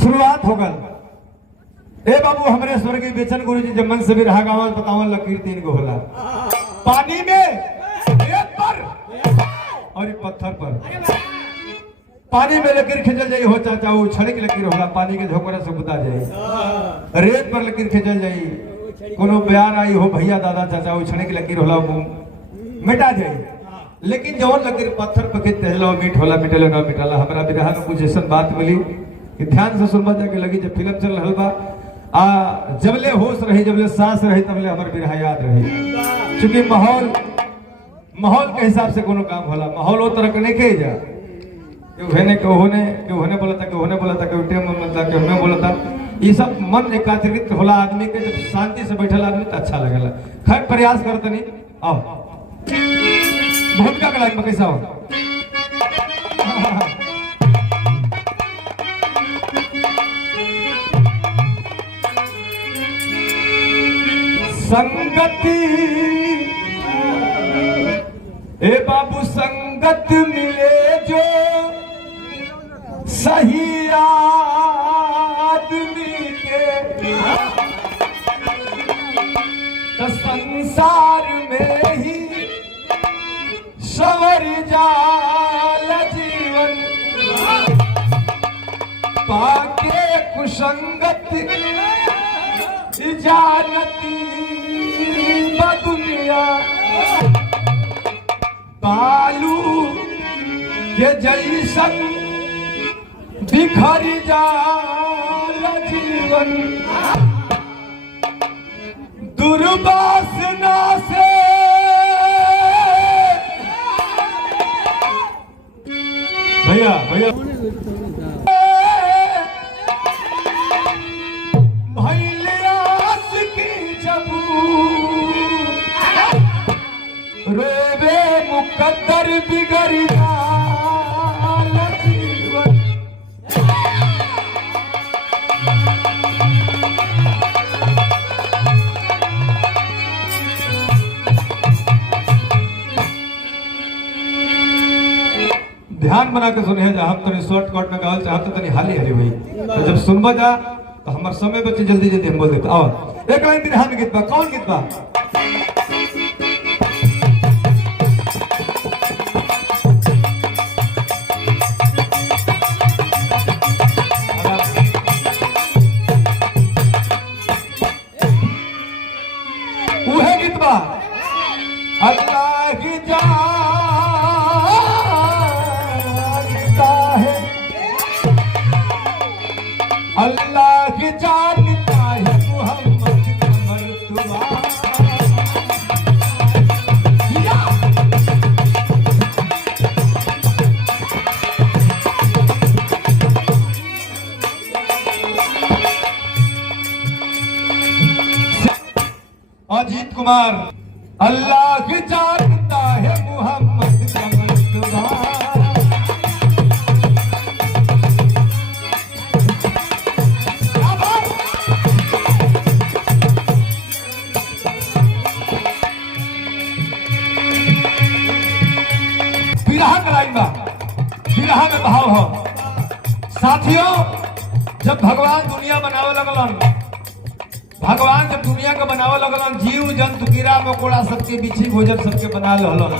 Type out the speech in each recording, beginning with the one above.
शुरुआत हो गल। ए बाबू हमरे स्वर्गीय बेचन गुरु जी जब मन से भी रहा गावल बतावल लकीर 3 गो होला। पानी में, रेत पर और पत्थर पर। पानी में लकीर खिंचल जाई हो चाचा वो छड़े की लकीर होला, पानी के झोंकरा से बुता जाई। रेत पर लकीर खिंचल जाई, कोनो प्यार आई हो भैया दादा चाचा वो छड़े की लकीर होला वो मिटा जाई। लेकिन जवन लकीर पत्थर पर खिंच तहलो मीठ होला, मिटले ना मिटाला। हमरा बिरहा में कुछ ऐसा बात मिली कि ध्यान से सुनबा जाके लगी। जब फिल्म चल रहल बा जबले होश रही, जबले सांस रही, तबले हमर बिरहा याद रही। क्योंकि माहौल के हिसाब से कोनो काम होला। माहौल वो तरह के नहीं के जा केहू होने बोला था केहू टेम बोलता केहू में बोला था। ये सब मन एकाग्रित होला आदमी के। जब शांति से बैठल आदमी तो अच्छा लगेला। खैर प्रयास करते नहीं आओ भूमिका का लाइन में कैसा हो। संगति ए बाबू संगत मिले जो सही आदमी के, तो संसार में ही सवर जाल जीवन। पाके कुसंगत जानती दुनिया, बालू के जैसन बिखर जाल जीवन। दुर्वासना से भैया भैलियास की जबू रोवे मुकद्दर बिगड़ जाल जीवन। ध्यान बना के सुने जा। हम तनी शॉर्टकट में गावल चाहते तनी हाली भाई, तो जब सुनबा जा तो हमार समय बचे जल्दी हम बोल देते। आओ एक लाइन बिरहा में गीत बा। कौन गीत बा? उहे गीत बा अल्लाह की अल्लाह की जानता है मोहम्मद का मर्तबा। अजीत कुमार अल्लाह की जानता है मोहम्मद का मर्तबा। बिरहा में भाव हो साथियों। जब भगवान दुनिया बनावे लगलन, भगवान जब दुनिया को बनावे लगलन, जीव जंतु कीड़ा मकोड़ा सबके बिछी भोजन सबके बना लहलन।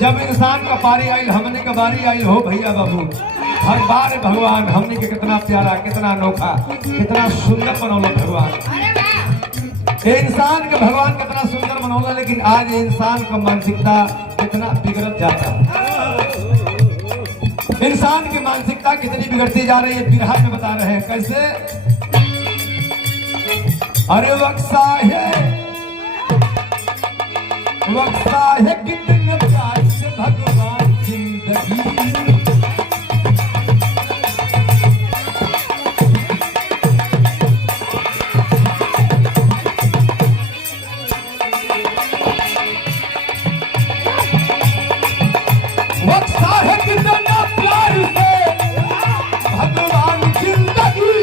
जब इंसान का बारी आयल, हमने का बारी आयल हो भैया बाबू, हर बार भगवान हमने के कितना प्यारा, कितना अनोखा, कितना सुंदर बनौला भगवान। ये इंसान के भगवान कितना सुंदर बनौला, लेकिन आज इंसान का मानसिकता कितना बिगड़ जाता है। इंसान की मानसिकता कितनी बिगड़ती जा रही है बिरहा में बता रहे हैं। कैसे? अरे वक्सा है कितने प्यार से भगवान जिंदगी। वक्सा है कितना प्यार से भगवान जिंदगी।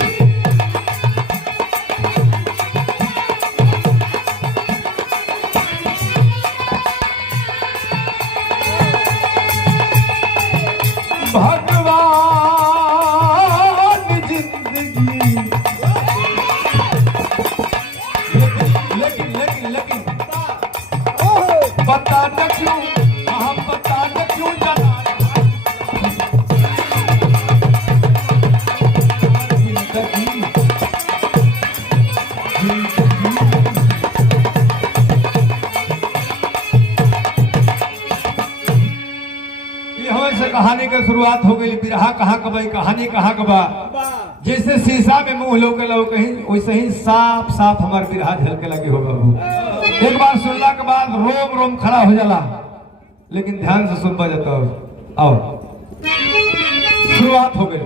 के शुरुआत हो गई। बिरहा कहाँ कबा, कहानी कहाँ कबा। जैसे शीशा में मुंह लोके लो कहीं, वैसे ही साफ साफ हमार बिरहा झलके लगे हो बाबू। एक बार सुनला के बाद रोम रोम खड़ा हो जाला, लेकिन ध्यान से सुनबा जाता हो। आओ शुरुआत हो गई।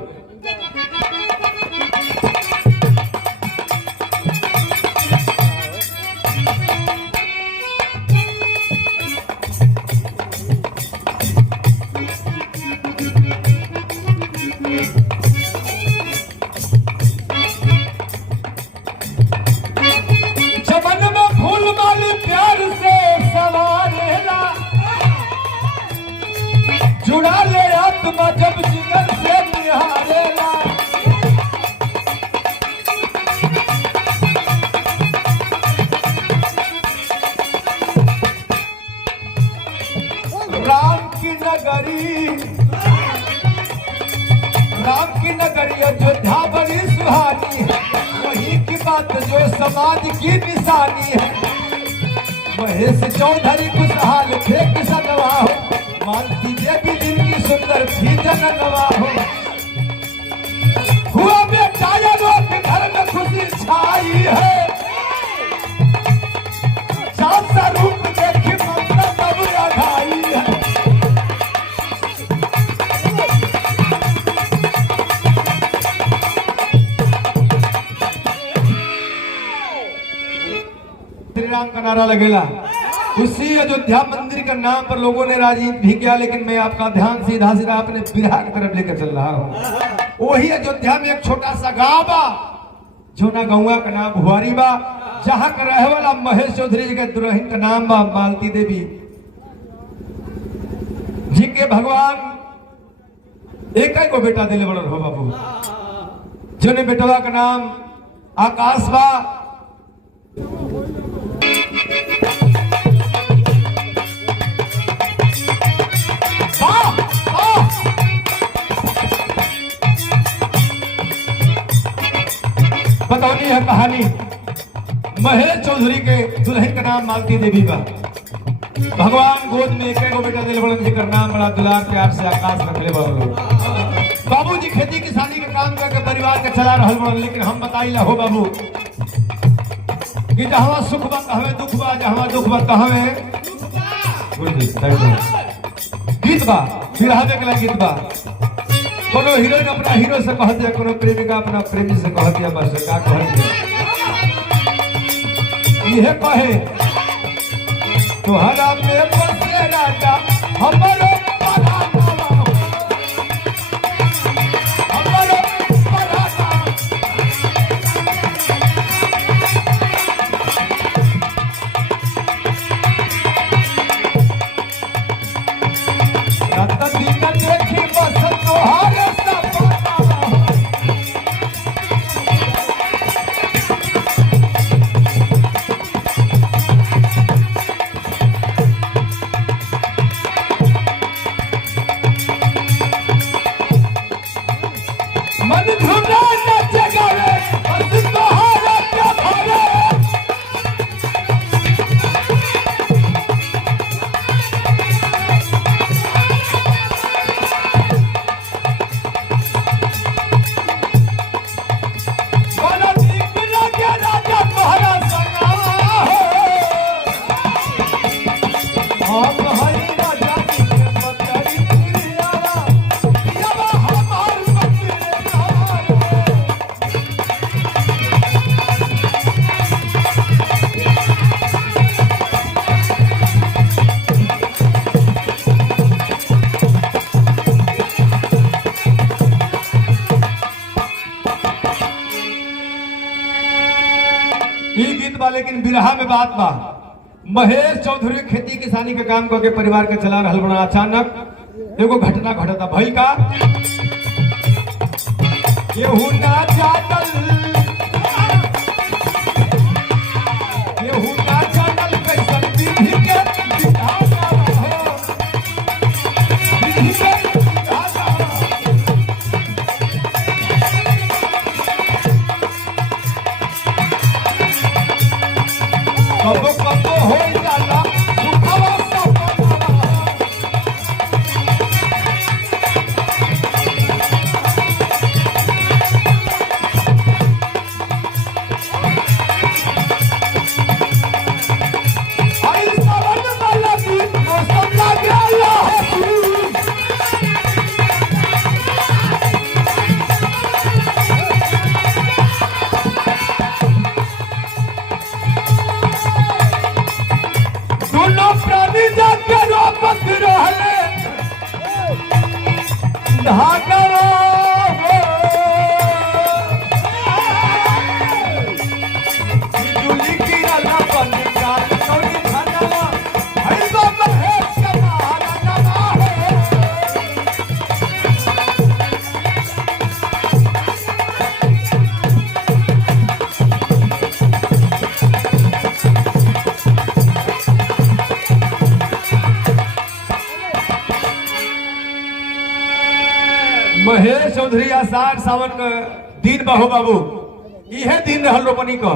जुड़ा ले आत्मा जब जिगर से निहारेला, राम की नगरी अयोध्या बड़ी सुहानी है, वही की बात जो समाज की निशानी है। महेश चौधरी खुशहाल थे किसनवा हो, मालती देवी जिनकी सुंदर थी जननवा हो। हुआ बेटा ये लोग घर में खुशी छाई है, चाचा रूप देखी ममता तब अघाई है। श्री राम का नारा लगेला। उसी अयोध्या मंदिर के नाम पर लोगों ने राजनीति भी किया, लेकिन मैं आपका ध्यान सीधा सीधा अपने बिरहा की तरफ लेकर चल रहा हूँ। वही अयोध्या में एक छोटा सा गांव बा, जो ना गौवा का नाम भुआरी बा, जहाँ का रहे वाला महेश चौधरी जी के दुल्हन का नाम बा मालती देवी जी के। भगवान एक ही को बेटा दिले बड़न हो बाबू, जो ने बेटवा का नाम आकाश बा। बतौनी है कहानी महेश चौधरी के दुल्हन का नाम मालती देवी का। भगवान गोद में एक बेटा दिल बड़न जी का नाम बड़ा दुलार प्यार से आकाश रखले बाबू। बाबूजी खेती किसानी के काम करके परिवार के चला रहल बड़न, लेकिन हम बताई ला हो बाबू कि जहाँ सुख बा कहवे दुख बा, जहाँ दुख बा कहवे गीत बा। बिरहा देखला गीत बा, कोनो हीरोइन अपना हीरो से कह दिया, कोनो प्रेमिका अपना प्रेमी से कह दिया, बस का कह दिया। यह कहे तोहरा में बसे राजा हमरो परानावा, हमरो पराना। रात दिन देखी बस तोहरे गीत बा, लेकिन बिरहा में बात बा। महेश चौधरी खेती किसानी के काम करके परिवार के चला रहल बना। अचानक एगो घटना घटता भइल का, केहू ना जानल, केहू ना जानल कैसन विधि के विधाता हो, विधि के विधाता। कबो कबो हो जाला सुखवा सपना, धागवा हो बिजुली गिरल बन काल कौड़ी धनवा हरिबा महेश के महाराजवा हो महेश चौधरी आषाढ़ सावन का दिन बहो बाबू इहे दिन रहल रोपनी का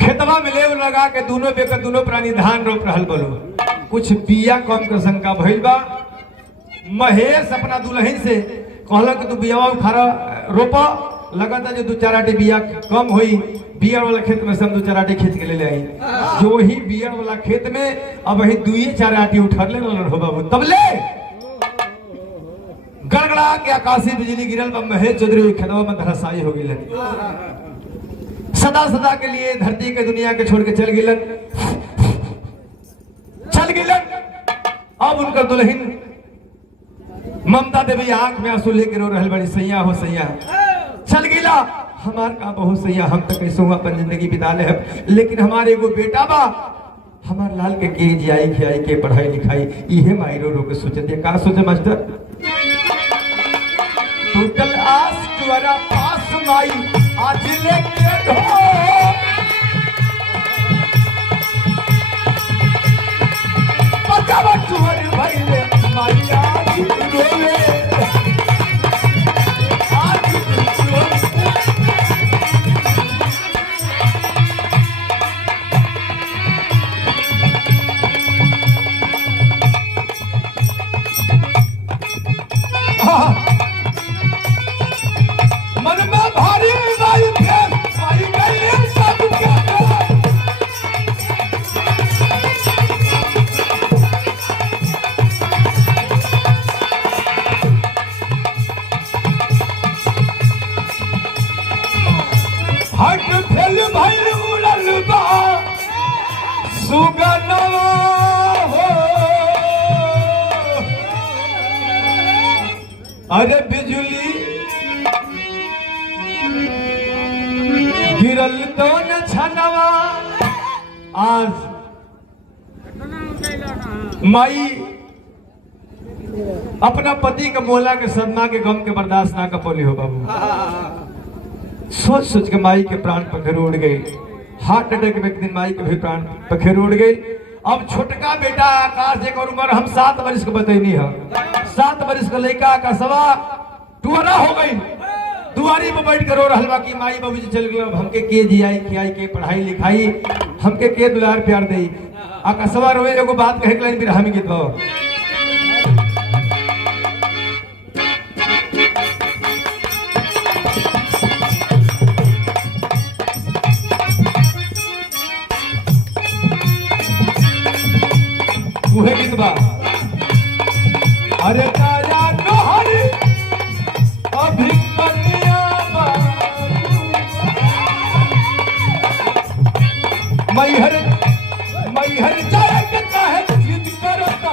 खेतवा में लेव लगा के दोनों बेकर दोनों प्राणी धान रोप रहल बोलो कुछ बिया कम के शंका भइल बा महेश अपना दुल्हन से कहला कि तू बियावा उखाड़ा रोपा लगाता जो दो चार आटे बिया कम हुई बियर वाला खेत में से हम दो चार आटे खींच के ले आई जो ही बियर वाला खेत में अब वही दुई चार आटे उठा ले हो बाबू तब ले गड़गड़ा के आकाशीय बिजली गिरल बा महेश चौधरी खेतवा में धराशायी हो गई सदा सदा के लिए धरती के दुनिया के छोड़ के चल गिलन अब उनका दुल्हन ममता देवी आंख में आंसू लेकर रो रहल बड़ी सैया हो सैया चल गिला हमार का बहुत सैया हम तो कैसे अपन जिंदगी बिता ले लेकिन हमारे एगो बेटा बा हमार लाल के जियाई खियाई के पढ़ाई लिखाई इहे माई रो के सोचते का सोचे मास्टर टूटल आस तुअरा पास माई आज लेके ढो पकावा तुअर भइले माई आज रोवे आज मन में भारी माई प्यार माई गई सब के हट फैल भइल उड़ल बा सुगनवा हो अरे बिजली गिरल तो न छनवा आज माई अपना पति के मोला के सदमा के गम के बर्दाश्त ना कर पौली हो बाबू सोच सोच के माई के प्राण पखेरु उड़ गई हार्ट अटैक में एक दिन माई के भी प्राण पखेरु उड़ गई अब छोटका बेटा आकाश एक और उम्र हम 7 वर्ष के बतैनी है 7 वर्ष का लड़का आकाशवा टुअरा हो गई दुआरी पे बैठ कर रो रहल बा कि माई बाबूजी चल गए हमके के जियाई खियाई के पढ़ाई लिखाई हमके के दुलार प्यार देई आकाशवा रोए एगो बात कहे के लाइन भी हम गीत हो उहे गीत बा अरे ताया नोहरी अभी कन्या बा मैहर जाए के काहे जिद करता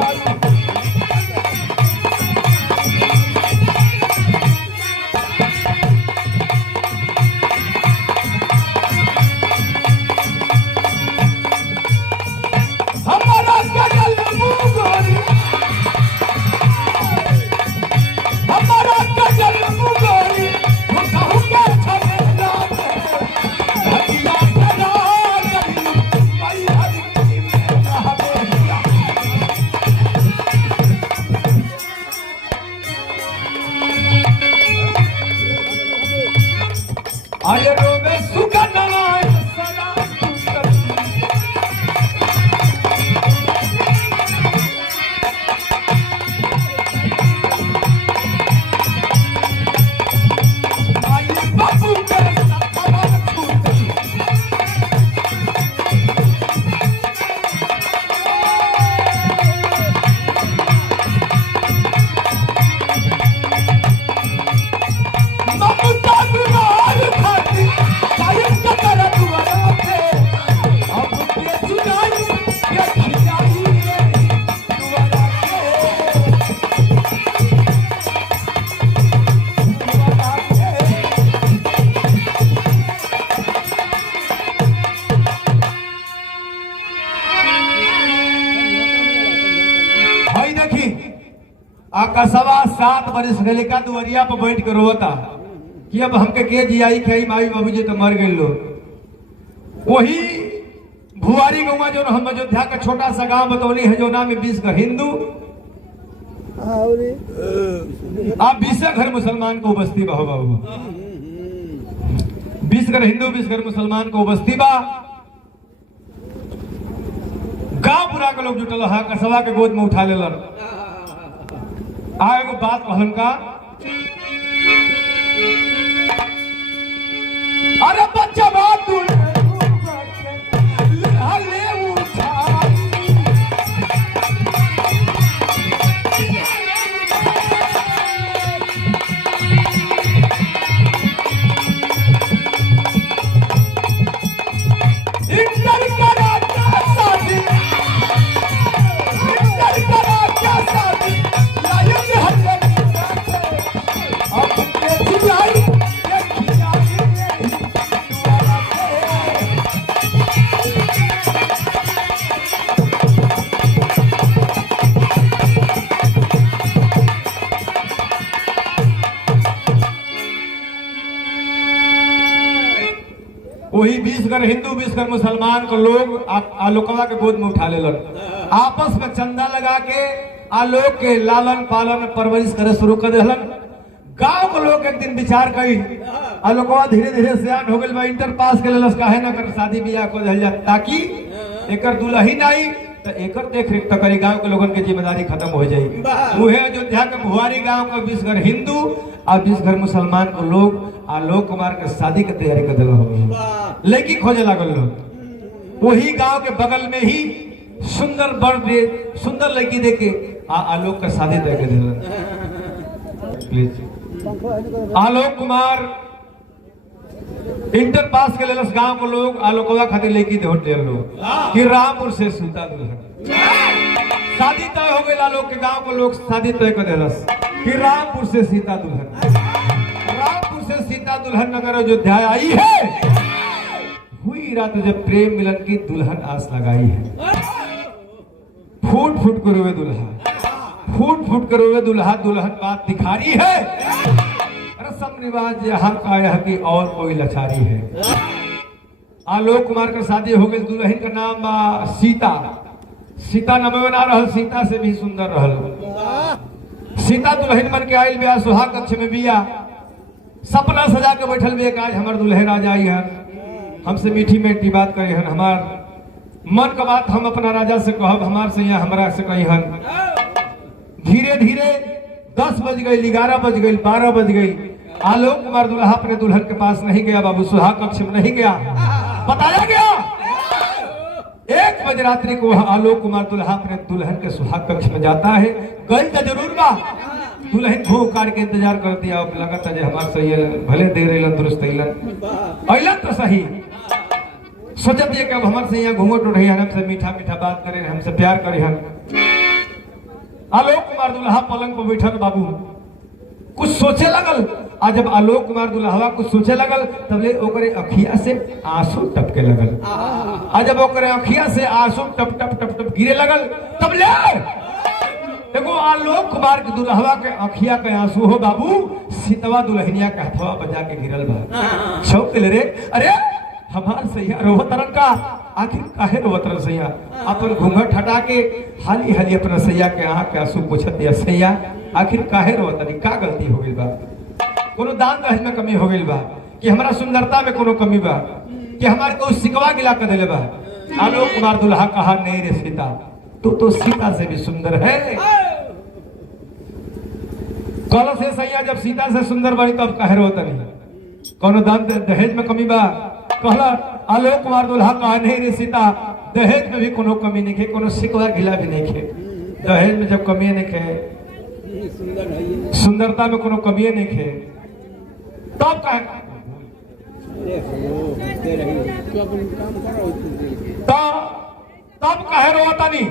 हमारा कजल मुगोरी हमारा कजल मुगोरी कहू के छमेला हटिया करा गई मई हरी में रहबे आये रोवे सुगनवा सदा बाबू के सपना छूट ममता बीमार खाती आकाशवा 7 बरिस गलिका दुवरिया पर बैठ के रोता कि अब हमके के जियाई खाई माई बाबूजी तो मर गए लोग। वही भुआरी गौवा जो हम अयोध्या का छोटा सा गांव बतौली है जो नाम में 20 घर हिंदू आप 20 घर मुसलमान को बस्ती बा बाबू। 20 घर हिंदू 20 घर मुसलमान को बस्ती बा। गांव पूरा के लोग जुटल है कसवा के गोद में उठा लेलन। एगो बात कहलन का अरे बच्चा बात वही 20 घर हिंदू 20 घर मुसलमान को लोग आलोकवा के गोद में उठा लेलन। आपस में चंदा लगा के आलोक के लालन पालन परवरिश करे शुरू कर देलन। गांव के लोग एक दिन विचार कई आलोकवा धीरे धीरे सियान हो गइल बा इंटर पास के लेलस काहे ना कर शादी बियाह को दहल जा ताकि एकर दुल्हन आई तो एकर देख रेख करी गांव के लोगन के जिम्मेदारी खत्म हो जाई। उहे अयोध्या के भुआरी गांव का 20 घर हिंदू और 20 घर मुसलमान को लोग आलोक कुमार के शादी की तैयारी कर दिल लड़की खोजे लागल लोग। वही गांव के बगल में ही सुंदर बर दे सुंदर लड़की देके आलोक का शादी तय कर दिल। आलोक कुमार इंटर पास के लेलस गांव को लोग आलोकवा खातिर लड़की देहट ले लोग कि रामपुर से सीता दुल्हन शादी तय हो गई। आलोक के गांव को लोग शादी तय कर दिलस कि रामपुर से सीता दुल्हन रामपुर से सीता दुल्हन नगर अयोध्या आई है। हुई रात जब प्रेम मिलन की दुल्हन आस लगाई है। फूट फूट कर रोए दुल्हा फूट फूट कर रोए दुल्हा दुल्हन बात दिखारी है। रस्म रिवाज यहाँ का यह की और कोई लचारी है। आलोक कुमार का शादी हो गई। दुल्हन का नाम सीता सीता नमवे ना रहल सीता से भी सुंदर रहल। सीता दुल्हन बन के आयल बिया सुहाग कक्ष में बिया सपना सजा के बैठल भी आज हमार दुल्हन आ जाई है हमसे मीठी मीठी बात करे हन हमार मन का बात हम अपना राजा से कहब हमार से यहाँ हमरा से कही हन। धीरे धीरे 10 बज गई 11 बज गई 12 बज गई। आलोक कुमार दुल्हा अपने दुल्हन के पास नहीं गया बाबू सुहाग कक्ष में नहीं गया। बताया गया 1 बजे रात्रि को आलोक कुमार दुल्हा अपने दुल्हन के सुहाग कक्ष में जाता है। गई तो जरूर बा दुल्हन भू कार के इंतजार कर दिया लगता है हमार सही भले दे रही दुरुस्त अलन तो सही सोचत ये कि अब हमारे से यहाँ घूंघट उठ रही है हमसे मीठा मीठा बात करे हमसे प्यार करे हन। आलोक कुमार दुल्हा पलंग पर बैठल बाबू कुछ सोचे लगल। आज जब आलोक कुमार दुल्हा कुछ सोचे लगल तब ले ओकरे अखिया से आंसू टपके लगल। आज जब ओकरे अखिया से आंसू टप टप टप टप गिरे लगल तब ले देखो आलोक कुमार के दुल्हवा के अखिया के आंसू हो बाबू सीतवा दुल्हनिया के हथवा बजा के गिरल बा। छौक ले रे अरे हमार सैया रोवतरन का आखिर काहे रोवतरन सैया अपन घूंघट हटा के हाली हाली अपना सैया के आंख के आंसू पोछत दिया सैया आखिर काहे रोवतनी का गलती हो गई बा कोनो दान दहेज में कमी हो गई बा कि हमारा सुंदरता में कोनो कमी बा कि हमारे को सिकवा गिला कर देले बा। आलोक कुमार दुल्हा कहा नहीं रे सीता तू तो सीता से भी सुंदर है। कल से सैया जब सीता से सुंदर बनी तब काहे रोवतनी कोनो दान दहेज में कमी बा। कहला आलोक कुमार दुल्हा कहा नहीं रे सीता दहेज में भी कोनो कमी नहीं है कोनो सिकवा गिला भी नहीं है। दहेज में जब कमी नहीं है सुंदरता में कोनो कमी नहीं है तब कहे तब कहे रोवतनी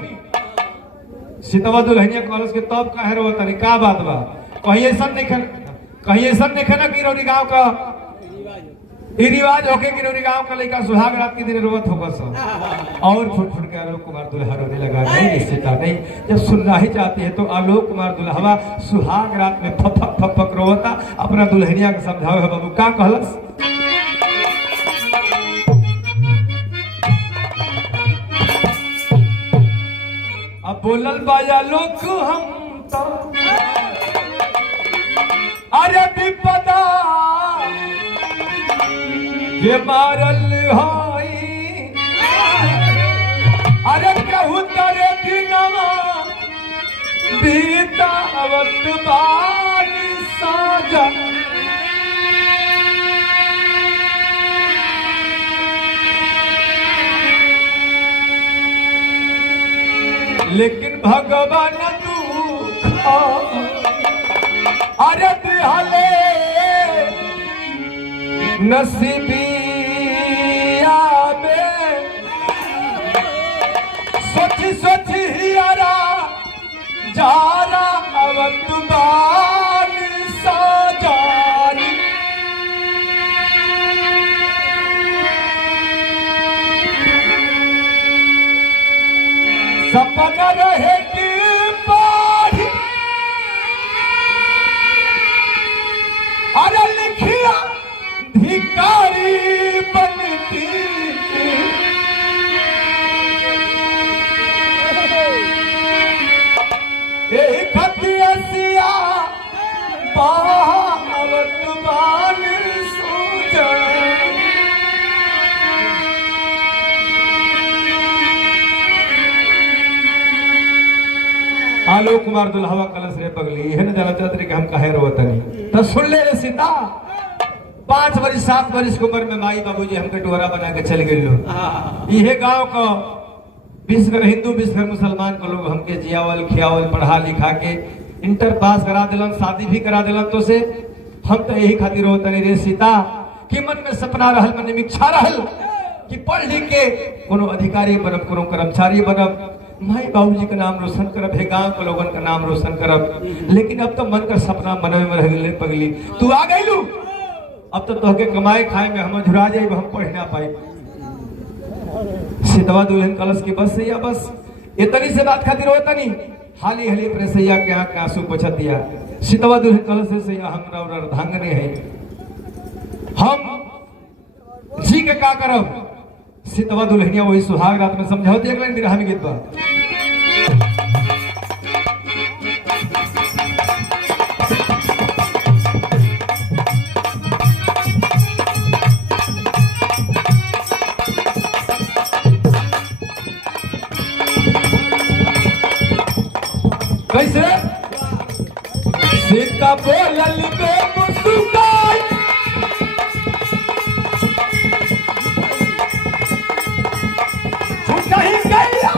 सीतवा दुल्हनिया कहलस के तब कहे रोवतनी का बात बा कहीं ऐसा नहीं ना कि रौनी गांव का ये रिवाज होके कि गांव का लड़का सुहाग रात के दिन रोवत होगा सब और छुट छुट के आलोक कुमार दुल्हा रोने लगा। नहीं निश्चिता नहीं, जब सुनना ही चाहती है तो आलोक कुमार दुल्हवा सुहाग रात में फपक फपक रोवता अपना दुल्हनिया के समझावे बाबू का कहलस। अब बोलल बाया लोग हम तो अरे विपदा ये मारल हाई अरे कहू तारे दिनवा बीतावत बानी साजा लेकिन भगवान दुख अरे दिहले नसीबिया में सोची सोची हियारा जारा अवत बानी साजारी सपना रहे कि बाढ़ी अरे लिखिया धिकारी बनती यही खतिया पावत बानी सूझ आलोक कुमार दुल्हवा कलश रे पगली है न जाना चाहते कि हम काहे रोवतनी तो सुन ले रे सीता 5 वर्ष 7 वर्ष की उम्र में माई बाबूजी हमके टोरा बना के चल गए लोग। ये गांव का विश्व हिंदू विश्व मुसलमान को लोग हमके जियावल खियावल पढ़ा लिखा के इंटर पास करा दिलन शादी भी करा दिलन तो से हम तो यही खातिर रोवतनी रे सीता कि मन में सपना रहल मन में इच्छा रहल कि पढ़ लिख के कोनो अधिकारी बनब कोनो कर्मचारी बनब माई बाबूजी का नाम रोशन करब है गांव के लोगन का नाम रोशन करब। लेकिन अब तो मन का सपना मन में रह गए पगली तू आ गई लू अब तो तोहके कमाए खाए में हम झुरा जाए हम पढ़ ना पाए। सीतवा दुल्हन कलश की बस सैया बस इतनी से बात खातिर होता नहीं हाली हाली अपने सैया के आंख के आंसू पोछा दिया। सीतवा दुल्हन कलश से सैया हमरा और अर्धांगने है हम जी के का करब। सीतवा दुल्हनिया वही सुहाग रात में समझाओ देख लें बिरहा में गीत बा कैसे सीता बोलल बे मुस्काई कहीं गया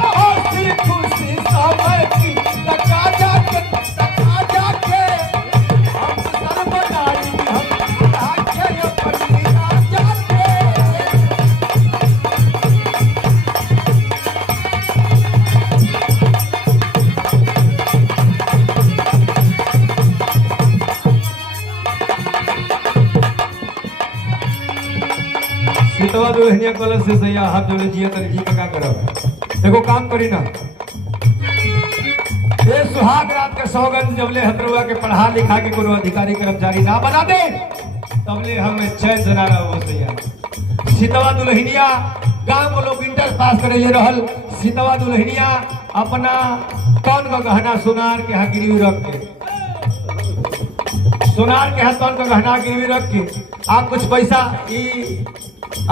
खुशी समय की तका जाके हम सर बनाई हम आके पड़िया सीतवा दुल्हनिया कलश से सैया हाथ जोड़े जिया तर जी का करब एगो काम करी ना ये सुहाग रात के सौगन जबले हतरुआ के पढ़ा लिखा के कोनो अधिकारी कर्मचारी ना बना दे तबले हम चैन से ना रहो सैया। सीतवा दुल्हनिया गांव के लोग इंटर पास करे ले रहल सीतवा दुल्हनिया अपना कौन का गहना सोनार के यहाँ गिरवी रख के सोनार के हाथ कौन का गहना गिरवी रख के आप कुछ पैसा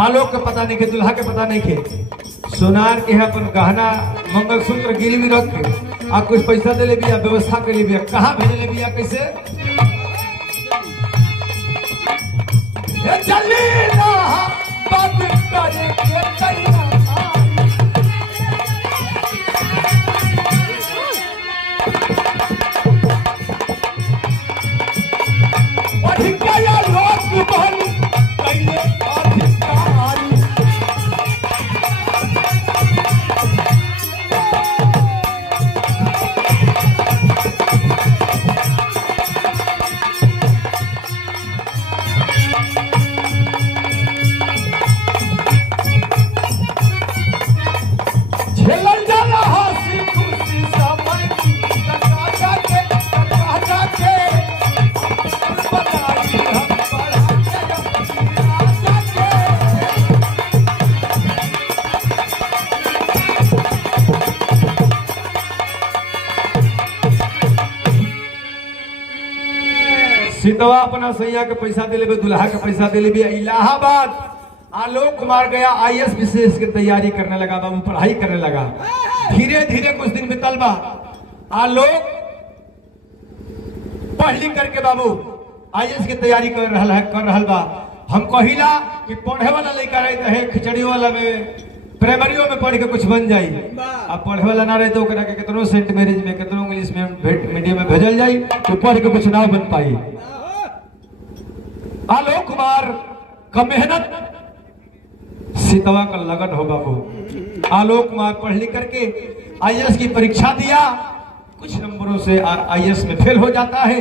आलोक के पता नहीं के दुल्हा के पता नहीं के सोनार के अपन गहना मंगलसूत्र गिरवी रख के आप कुछ पैसा दे ले बिया व्यवस्था के लिए बिया कहाँ भेजे ले बिया कैसे जल्दी बात करे के सीतवा अपना सैया के पैसा दे लेबे, दुल्हा के पैसा दे लेबे। इलाहाबाद आलोक कुमार गया IAS विशेष की तैयारी करने लगा बाबू, पढ़ाई करने लगा। धीरे धीरे कुछ दिन बीतल बा, आलोक पढ़ लिख करके बाबू IAS की तैयारी कर रहल बा। हम कहिला कि पढ़े वाला लड़का रहे खिचड़ी वाला में प्राइमरियो में पढ़ के कुछ बन जाई, अब पढ़े वाला ना रहे तो कितनों सेंट मैरिज में कितनों इंग्लिश मीडियम में भेजल जाई तो पढ़ के कुछ ना बन पाई। आलोक कुमार का मेहनत सीतवा का लगन हो बाबू। आलोक कुमार पढ़ लिख करके IAS की परीक्षा दिया, कुछ नंबरों से IAS में फेल हो जाता है,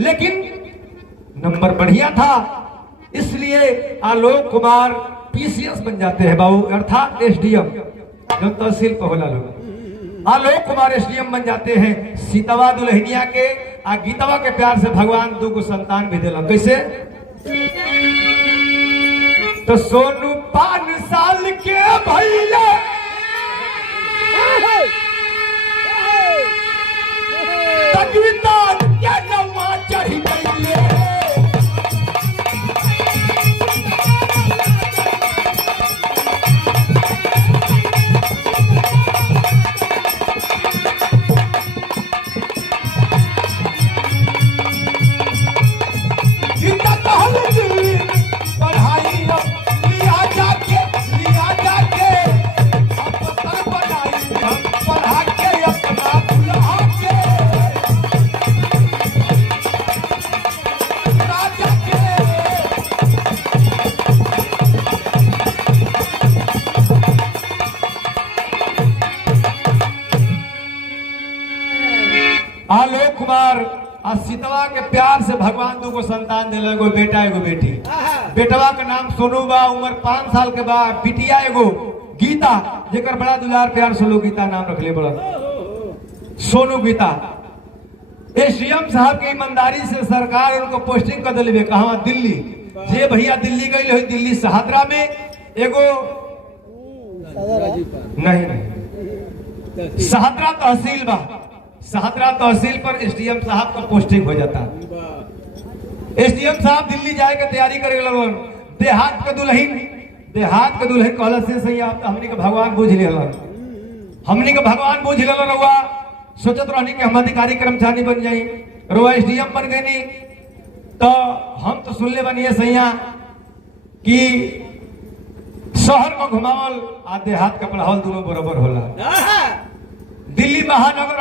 लेकिन नंबर बढ़िया था इसलिए आलोक कुमार PCS बन जाते हैं बाबू, अर्थात SDM जो तहसील पे होला लोग। आलोक कुमार SDM बन जाते हैं। सीतवा दुल्हनिया के आ गीतवा के प्यार से भगवान 2 संतान भी दिला। कैसे? तो सोनू 5 साल के भैया तकवीता के नवा चढ़ी गईले। आलोक कुमार और सीतवा के प्यार से भगवान 2 संतान दिले, एगो बेटा एगो बेटी। बेटवा के नाम सोनू बा, उम्र 5 साल के बा। बिटिया एगो गीता, जेकर बड़ा दुलार प्यार से लोग गीता नाम रखले बड़ा, सोनू गीता। SDM साहब के ईमानदारी से सरकार उनको पोस्टिंग कर दिले, कहा दिल्ली। जे भैया दिल्ली गई हो, दिल्ली शहादरा में एगो नहीं शहादरा तहसील बा, शहादरा तहसील पर SDM साहब का पोस्टिंग हो जाता। SDM साहब दिल्ली जाए के तैयारी करे लगन। देहात के दुल्हन कहला से सही आप हमनी के भगवान बुझ लेलन, हमनी के भगवान बुझ लेलन। रउआ सोचत रहनी कि हम अधिकारी कर्मचारी बन जाई, रउआ SDM बन गई। तो हम तो सुनले बनिए सैया कि शहर में घुमावल आ देहात का पढ़ावल दोनों बराबर होला। दिल्ली महानगर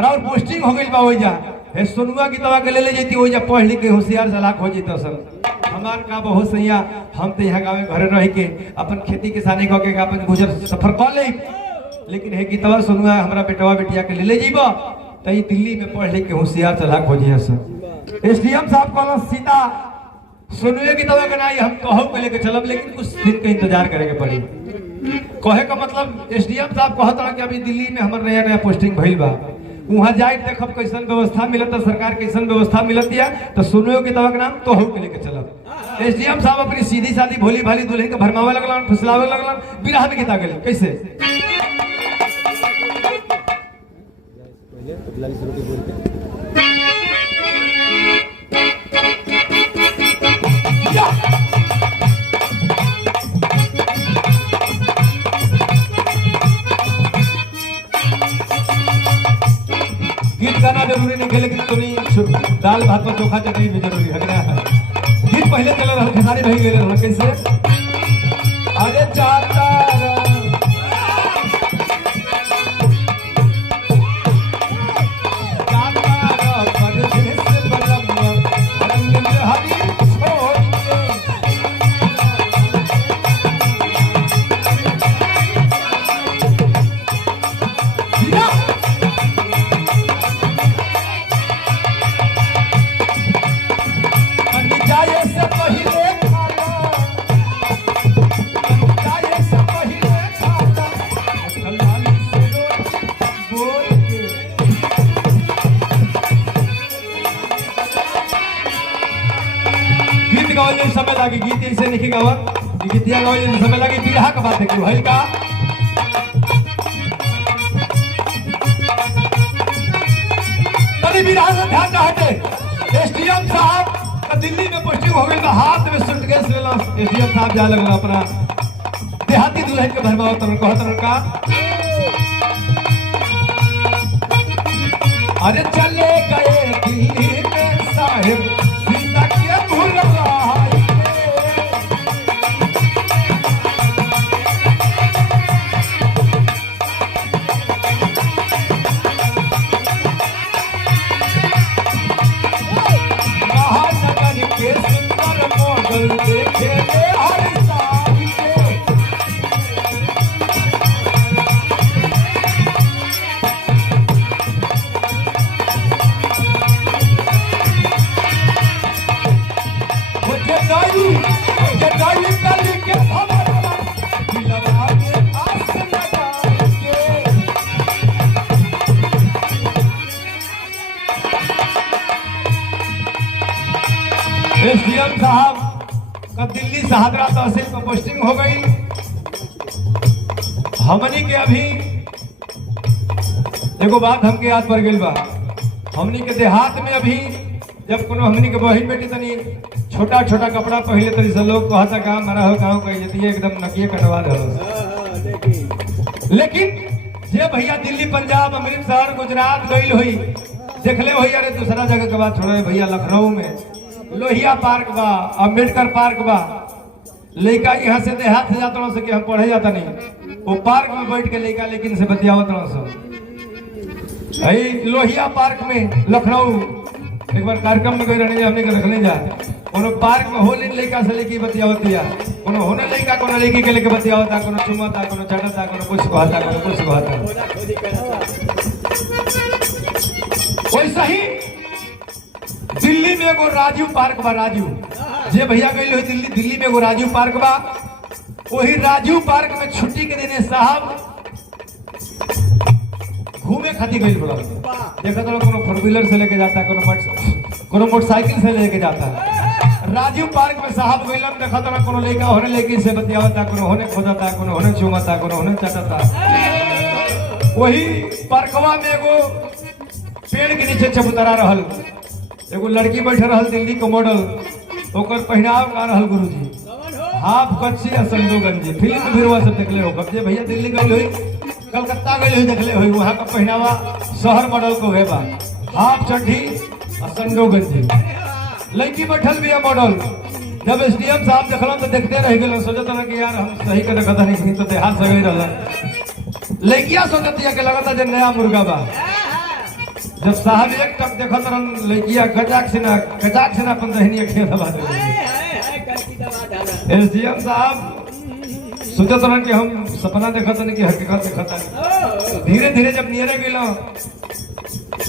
और पोस्टिंग हो गई बा, हो जा हे सोनुआ की दवा के ले जेती, हो जा पढ़ लिख के होशियार चलाक हो जेता। सब हमार का बहुत सैया, हम तो यहाँ गाँव घरे रह के अपन खेती किसानी कह के अपन गुजर सफर कर ले, लेकिन हे गीतवा सोनुआ हमारा बेटवा बेटिया के ले जीबा तो ये दिल्ली में पढ़ लिख के होशियार चलाक हो जाए। सब SDM साहब कहला सीता सोनुए की दवा के ना हम कहू के लेके चलब, लेकिन कुछ दिन का इंतजार करे के पड़ी। कहे का मतलब SDM साहब कहता कि अभी दिल्ली में हमारे नया नया पोस्टिंग भइल बा, वहां जाए देखब कैसन व्यवस्था मिलता, सरकार कैसन व्यवस्था मिलती है, तो सुनो की दवा के नाम तो के लेके चलब। SDM साहब अपनी सीधी सादी भोली भाली दुल्हन के भरमावे लगलन, फुसलावे लगलन, बिरहा में गीता गई। कैसे? गीत गाना जरूरी नहीं, लेकिन सुनी दाल भात पर चोखा चटनी भी जरूरी है। गीत पहले चल रहा खेसारी भाई ले रहा। कैसे? अरे चाहता समय लगी, गीत ऐसे नहीं गावत, गीतिया गावे समय लगी। बिरहा का बात है कि भाई का तभी बिरहा से ध्यान न हटे। एसडीएम साहब का दिल्ली में पोस्टिंग हो गई, हाथ में सूटकेस लेला एसडीएम साहब जा लगला अपना देहाती दुल्हन के भरमाओ तरन कहत का अरे चले गए दिल्ली में साहिब सीता के भुलवाई महानगर के सुंदर मॉडल देखे हर साल के जटाई कली के भवरा दिलवा में आस लगा के एसडीएम साहब का दिल्ली सहादरा तहसील में पोस्टिंग हो गई। हमनी के अभी एगो बात हमके याद पड़ गई बा, हमनी के देहात में अभी जब कोनो हमनी के बहन बेटी तनी छोटा छोटा कपड़ा पहले तरी से लोग कहता गाँव मरा हो गाँव कही जाती है एकदम नकिए कटवा दो। लेकिन जे भैया दिल्ली पंजाब अमृतसर गुजरात गई हुई देखले हुई, अरे दूसरा जगह के बात छोड़े भैया, लखनऊ में लोहिया पार्क बा, अम्बेडकर पार्क बा, लड़का यहाँ से देहात से जाता से कि हम पढ़े जाता नहीं, वो पार्क में बैठ के लड़का लेकिन से बतियावत लोहिया पार्क में लखनऊ एक बार कार्यक्रम में गई रहने हमने के रखने जाए कोनो पार्क में हो लड़का से लेके बतियावतिया, कोनो होने लड़का कोनो लड़की के लेके बतियावता, कोनो चुमाता, कोनो चटता, कोनो कुछ कहता, कोनो कुछ कहता। वैसा ही दिल्ली में एगो राजू पार्क बा, राजू जे भैया गई हुई दिल्ली में एगो राजू पार्क बा, वही राजू पार्क में छुट्टी के दिन साहब घूमे खातिर गई बोला, देखा तो कोनो फोर व्हीलर से लेके जाता, कोनो मोटरसाइकिल से लेके जाता। राजू पार्क में साहब गईलम, देखा तो कोनो लड़का होने लेके से बतियावता, कोनो होने खोदता, कोनो होने चुमता, कोनो होने चटता। वही पार्कवा में एगो पेड़ के नीचे चबूतरा रहल, एगो लड़की बैठे रहल दिल्ली के मॉडल, ओकर पहनाव का रहल गुरुजी हाफ कच्ची आ संडो गंजी, फिल्म वीरवा से देखले हो कब जे भैया दिल्ली गई हुई, कलकत्ता गई हुई देखले हुई, वहां का पहनावा शहर मॉडल को है बा, हाफ चड्ढी और संडो गंजी। लड़की बैठल भी है मॉडल, जब एसडीएम साहब देखल तो देखते रह गए, सोचत रह कि यार हम सही के देखता नहीं तो देहात से गई रहल। लड़कियां सोचती है कि लगता जे नया मुर्गा बा, जब साहब एक टक देखत रहन लड़कियां गजाक से ना अपन दहनी खेल दबा दे। एसडीएम साहब सोचत रहन कि हम सपना देखत नहीं कि हकीकत देखत नहीं। धीरे धीरे जब नियरे गेलो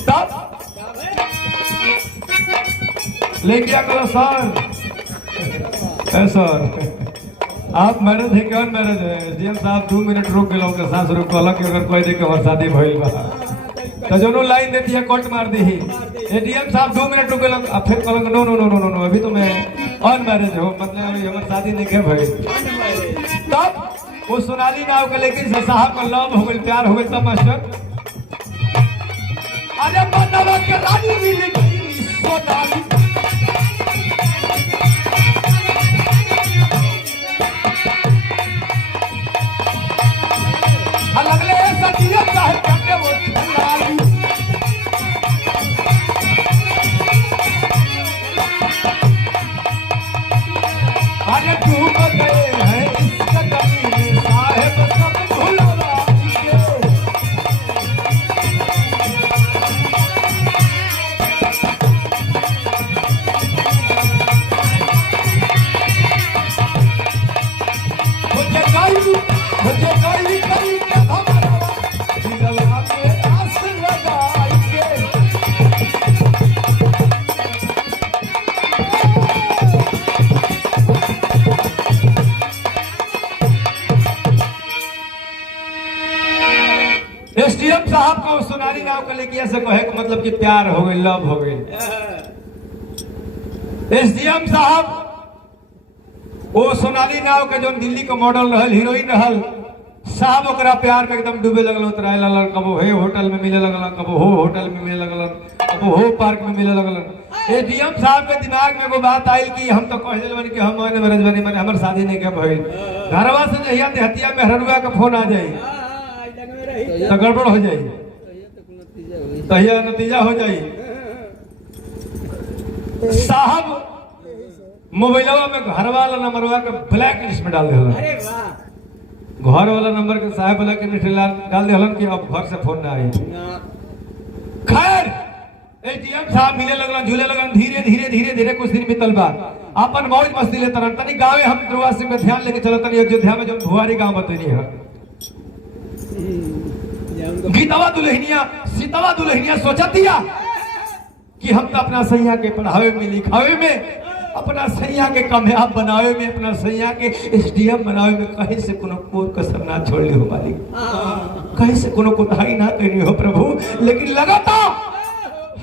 तब लड़कियां कहलो सर आप मैरिज है कौन मैरिज है? एसडीएम साहब 2 मिनट रुक गए, उनके सास रुक कहला कि अगर कोई देखे हमार शादी भइल बा तो जोनो लाइन देती है कोर्ट मार दी। एडीएम साहब 2 मिनट रुक गए, अब फिर कहलक नो नो नो नो नो अभी तो मैं ऑन मैरिज हो, मतलब अभी हमार शादी नहीं के भइल। तब वो सोनाली नाव के लेकिन से साहब का लव हो गई, प्यार हो गई। तब मास्टर अरे बनवा के रानी मिल गई सोनाली, लगले सतिया चाहे करने वो सोनाली। अरे डूब गए हैं इस कदमी में साहेब सब भुलवा के। मुझे कोई करी के हमारा दिलवा में आस लगाई के। एसडीएम साहब को सोनाली नाव के लेके ऐसे कहे का मतलब कि प्यार हो गई, लव हो गई। एसडीएम साहब वो सोनाली नाव के जो दिल्ली का मॉडल रहल, हीरोइन रहल, साहब ओकरा प्यार में एकदम डूबे लगल, उतराए लगल, कबो हे होटल में मिले लगल, कबो हो होटल में मिले लगल, कबो हो पार्क में मिले लगल। एडीएम साहब के दिमाग में वो बात आई कि हम तो कह दिल कि हम मैंने रजवानी मैंने हमर शादी नहीं के भइल घरवा से जहिया देहतिया में हरनुआ का फोन आ जाई तो गड़बड़ हो जाई तहिया नतीजा हो जाई साहब मोबाइलवा में घर वाला नंबरवा के ब्लैक लिस्ट में डाल दिया। अरे वाह, घर वाला नंबर के साहब वाला के लिस्ट डाल दिया कि अब घर से फोन ना आई। खैर एटीएम साहब मिले लगन झूले लगन धीरे धीरे धीरे धीरे कुछ दिन बीतल बा अपन मौज मस्ती ले तरन तनी गावे हम द्रवासी में ध्यान लेके चलो तनी अयोध्या में जो भुआरी गांव बतनी है गीतवा दुल्हनिया सीतवा दुल्हनिया सोचतिया कि हम तो अपना सैया के पढ़ावे में लिखावे में अपना सैया के कामयाब बनावे में अपना सैया के एसडीएम बनावे में कहीं से कोनो कोर कसर ना छोड़ ली हो मालिक कहीं से कोनो कोताही ना करनी हो प्रभु। लेकिन लगातार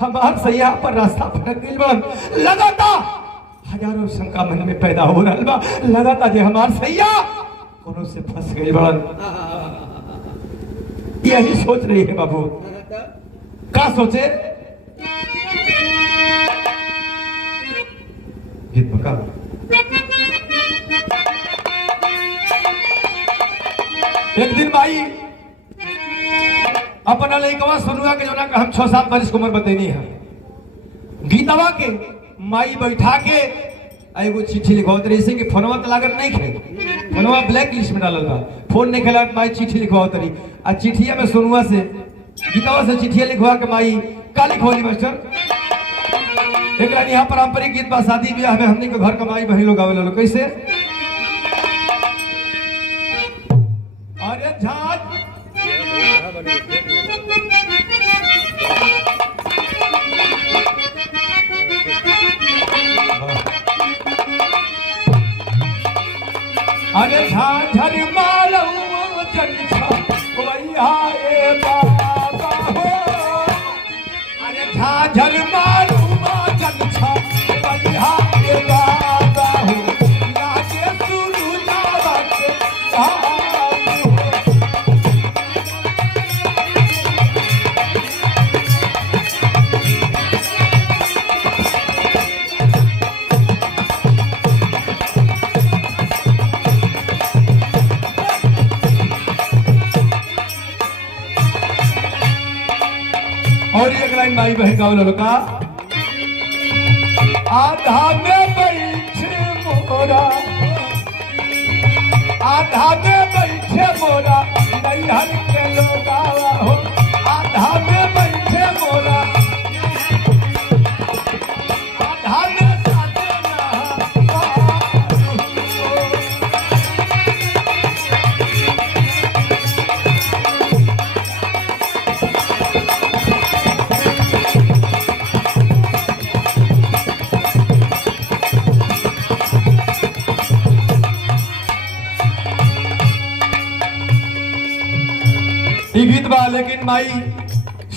हमार सैया पर रास्ता भटक गइल बा लगातार हजारों शंका मन में पैदा हो रहल बा लगातार जे हमार सैया कोनो से फंस गइल बा यही सोच रही है बाबू। का सोचे गीत बका एक दिन भाई अपना लइकवा सोनुआ के जोना का हम 6-7 वर्ष की उम्र बतैनी है गीतवा के माई बैठा के एगो चिट्ठी लिखवावत रही से कि फोनवा तो लागत नहीं खे फोनवा ब्लैक लिस्ट में डालल बा फोन नहीं खेला माई चिट्ठी लिखवावत रही आ चिट्ठिया में सोनुआ से गीतवा से चिट्ठिया लिखवा के माई का लिखवाली मास्टर एक यहाँ पारंपरिक गीत बा शादी ब्याह में हमने के घर कमाई बहन लोग आवे लो कैसे अरे झाज अरे झाझर मालू जन भैया बाबा हो अरे झाझर मालू और एक लाइन भाई बहन गाँव लड़का आधा में बैठे मोरा आधा में बैठे मोरा नैहर के लोग हो आधा में बैठे मोरा आधा में साथे गीत बा लेकिन माई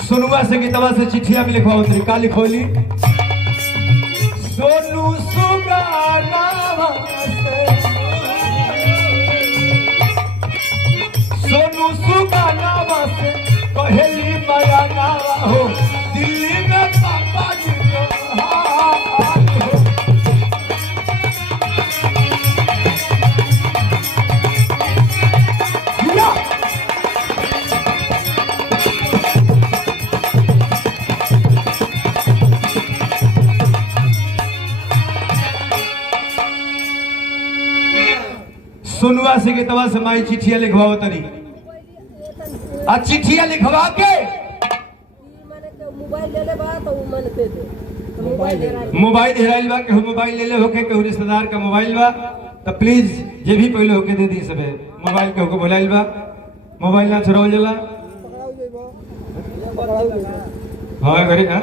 सोनुआ से गीतवा से चिट्ठिया में लिखवा उतरी का लिखोली सोनू सुगाना सोनू सुगाना से कहेली माया नावा हो दिल्ली में पापा जी को सोनुआ से गीतवा से माई चिट्ठिया लिखवाओ तरी आ चिट्ठिया लिखवा के मोबाइल हेराइल बा के मोबाइल ले ले होके के रिश्तेदार का मोबाइल बा तो प्लीज जे भी पहले होके दे दी सबे मोबाइल के होके बोलाइल बा मोबाइल ना छोड़ावल जाला हां घरी हां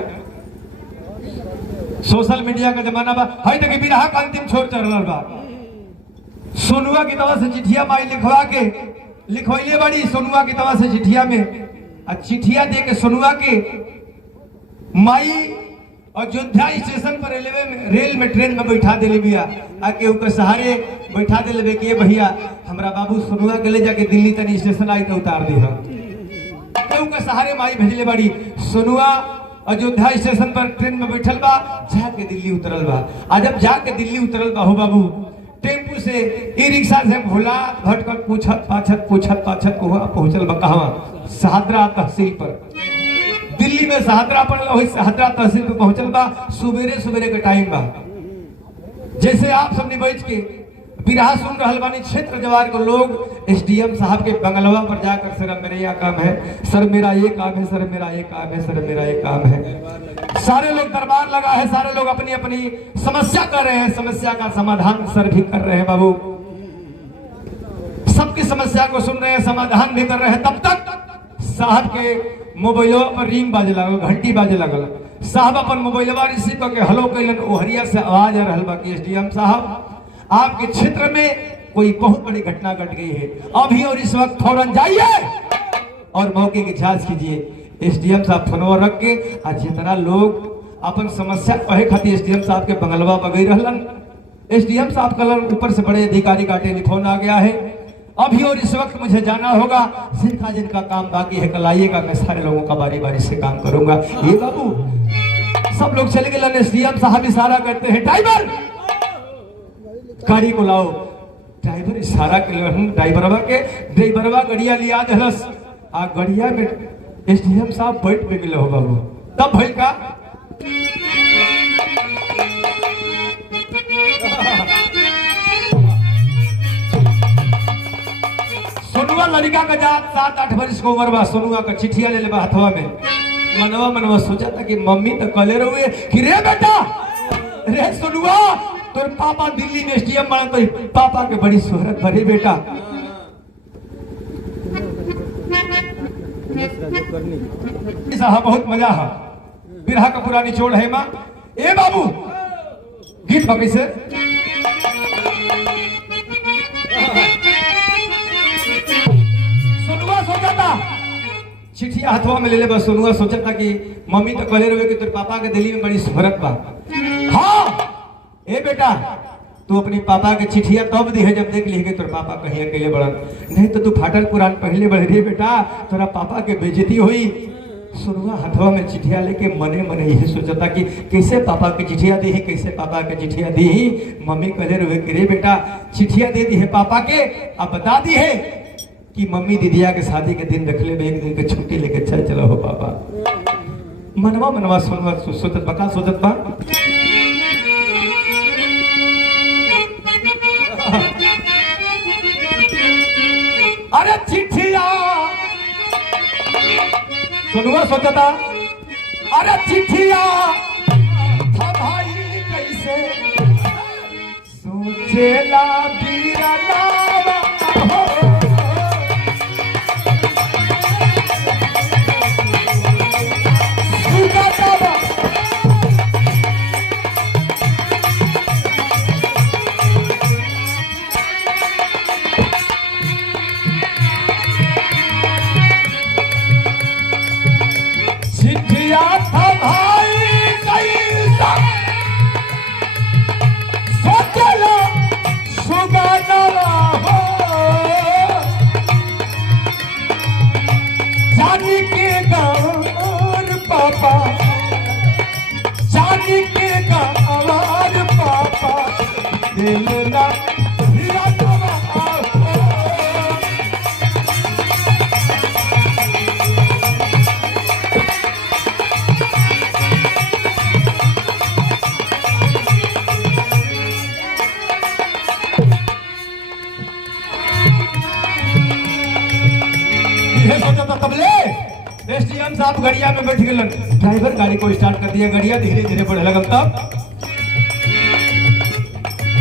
सोशल मीडिया का जमाना बा हई तक बिरहा का अंतिम छोर चल रहल बा सोनुआ की तवा से चिट्ठिया माई लिखवा के लिखवाइले बड़ी सोनुआ की तवा से चिट्ठिया में आ चिट्ठिया दे के सोनुआ के माई अयोध्या स्टेशन पर रेल में ट्रेन में बैठा देले बिया आके ऊपर सहारे बैठा देले बे के भैया हमरा बाबू सोनुआ के ले जाके दिल्ली तनी स्टेशन आई तो उतार दी हम के ऊपर सहारे माई भेजले बड़ी सोनुआ अयोध्या स्टेशन पर ट्रेन में बैठल बा, जाके दिल्ली उतरल बा। आ जब जाके दिल्ली उतरल बा हो बाबू, टेम्पू से ई रिक्शा से भोला भटकल पूछत पाछत वहां पहुंचल बा कहवा, शाहदरा तहसील पर। दिल्ली में शाहदरा पर वही शाहदरा तहसील पे पहुंचल बा। सुबेरे सुबेरे का टाइम बा। जैसे आप सबने बैठ के बिरहा सुन रहल बानी, क्षेत्र जवार के लोग एसडीएम साहब के बंगलवा पर जाकर सर मेरा ये काम है, सर मेरा ये काम है, सर मेरा ये काम है, सर मेरा ये काम है। सारे लोग दरबार लगा है, सारे लोग अपनी अपनी समस्या कर रहे हैं, समस्या का समाधान सर भी कर रहे हैं बाबू। सबकी समस्या को सुन रहे हैं, समाधान भी कर रहे हैं। तब तक साहब के मोबाइलवा पर रिंग बाजे लगल, घंटी बाजे लगल। साहब अपन मोबाइलवा रिसीव करके हेलो कैलन। ओहरिया से आवाज आ रहल बा कि एसडीएम साहब आपके क्षेत्र में कोई बहुत बड़ी घटना घट गई है, अभी और इस वक्त फौरन जाइए और मौके की जांच कीजिए। एसडीएम साहब फोनवा रख के आज जितना लोग अपन समस्या कहे खातिर एसडीएम साहब के बंगलवा बगई रहलन। एसडीएम साहब कल ऊपर से बड़े अधिकारी का टेलीफोन आ गया है, अभी और इस वक्त मुझे जाना होगा, जिनका जिनका काम बाकी है कल आइएगा, मैं सारे लोगों का बारी बारी से काम करूंगा। ये बाबू सब लोग चले गए। एसडीएम साहब इशारा करते हैं, ड्राइवर गाड़ी को लाओ। ड्राइवर इशारा कर ड्राइवरवा गड़िया लिया दहलस। आ गड़िया में एसडीएम साहब बैठ पे मिले हो बाबू। तब भाई का सोनुआ लड़का का जात 7-8 वर्ष को उम्र बा। सोनुआ का चिट्ठिया ले ले बा हथवा में। मनवा सोचा था कि मम्मी तो कले रहुए कि रे बेटा, रे सोनुआ तोर पापा दिल्ली में एसडीएम बना, तो पापा के बड़ी शोहरत भरी बेटा। साहब बहुत मजा है, बिरहा का पुरानी चोड़ है माँ। ए बाबू गीत बाकी से सोनुआ सोचा था चिट्ठिया हाथवा में ले ले बस। सोनुआ सोचा था कि मम्मी तो कले रहे कि तेरे पापा के दिल्ली में बड़ी शोहरत बा। हाँ ए बेटा, तू अपनी पापा के चिट्ठिया तब दी है जब देख ली कि तेरे पापा कहीं अकेले बढ़न, नहीं तो तू फाटल पुरान पहले बढ़ रही बेटा, तेरा पापा के बेइज्जती हुई। सोनुआ हाथवा में चिट्ठिया लेके मने मने यही सोचा था कि कैसे पापा की चिट्ठिया दी है, कैसे पापा की चिट्ठिया दी ही। मम्मी कहे रहे कि रे बेटा चिट्ठिया दे दी है पापा के, अब बता दी है कि मम्मी दीदिया के शादी के दिन रख ले, एक दिन के छुट्टी लेके चल चलो हो पापा। मनवा सोनुआ सोचत बका सोचत बा। अरे चिट्ठिया सोनुआ सोचा था, अरे चिट्ठिया था भाई कैसे सोचेला बीरना हो। चिट्ठिया था भाई कैसा सोचला सुगाना हो। जानी के गौर पापा, जानी के गौर पापा, दिलना एसडीएम साहब गड़िया में बैठ गए। ड्राइवर गाड़ी को स्टार्ट कर दिया, गड़िया धीरे धीरे बढ़े लगल। तब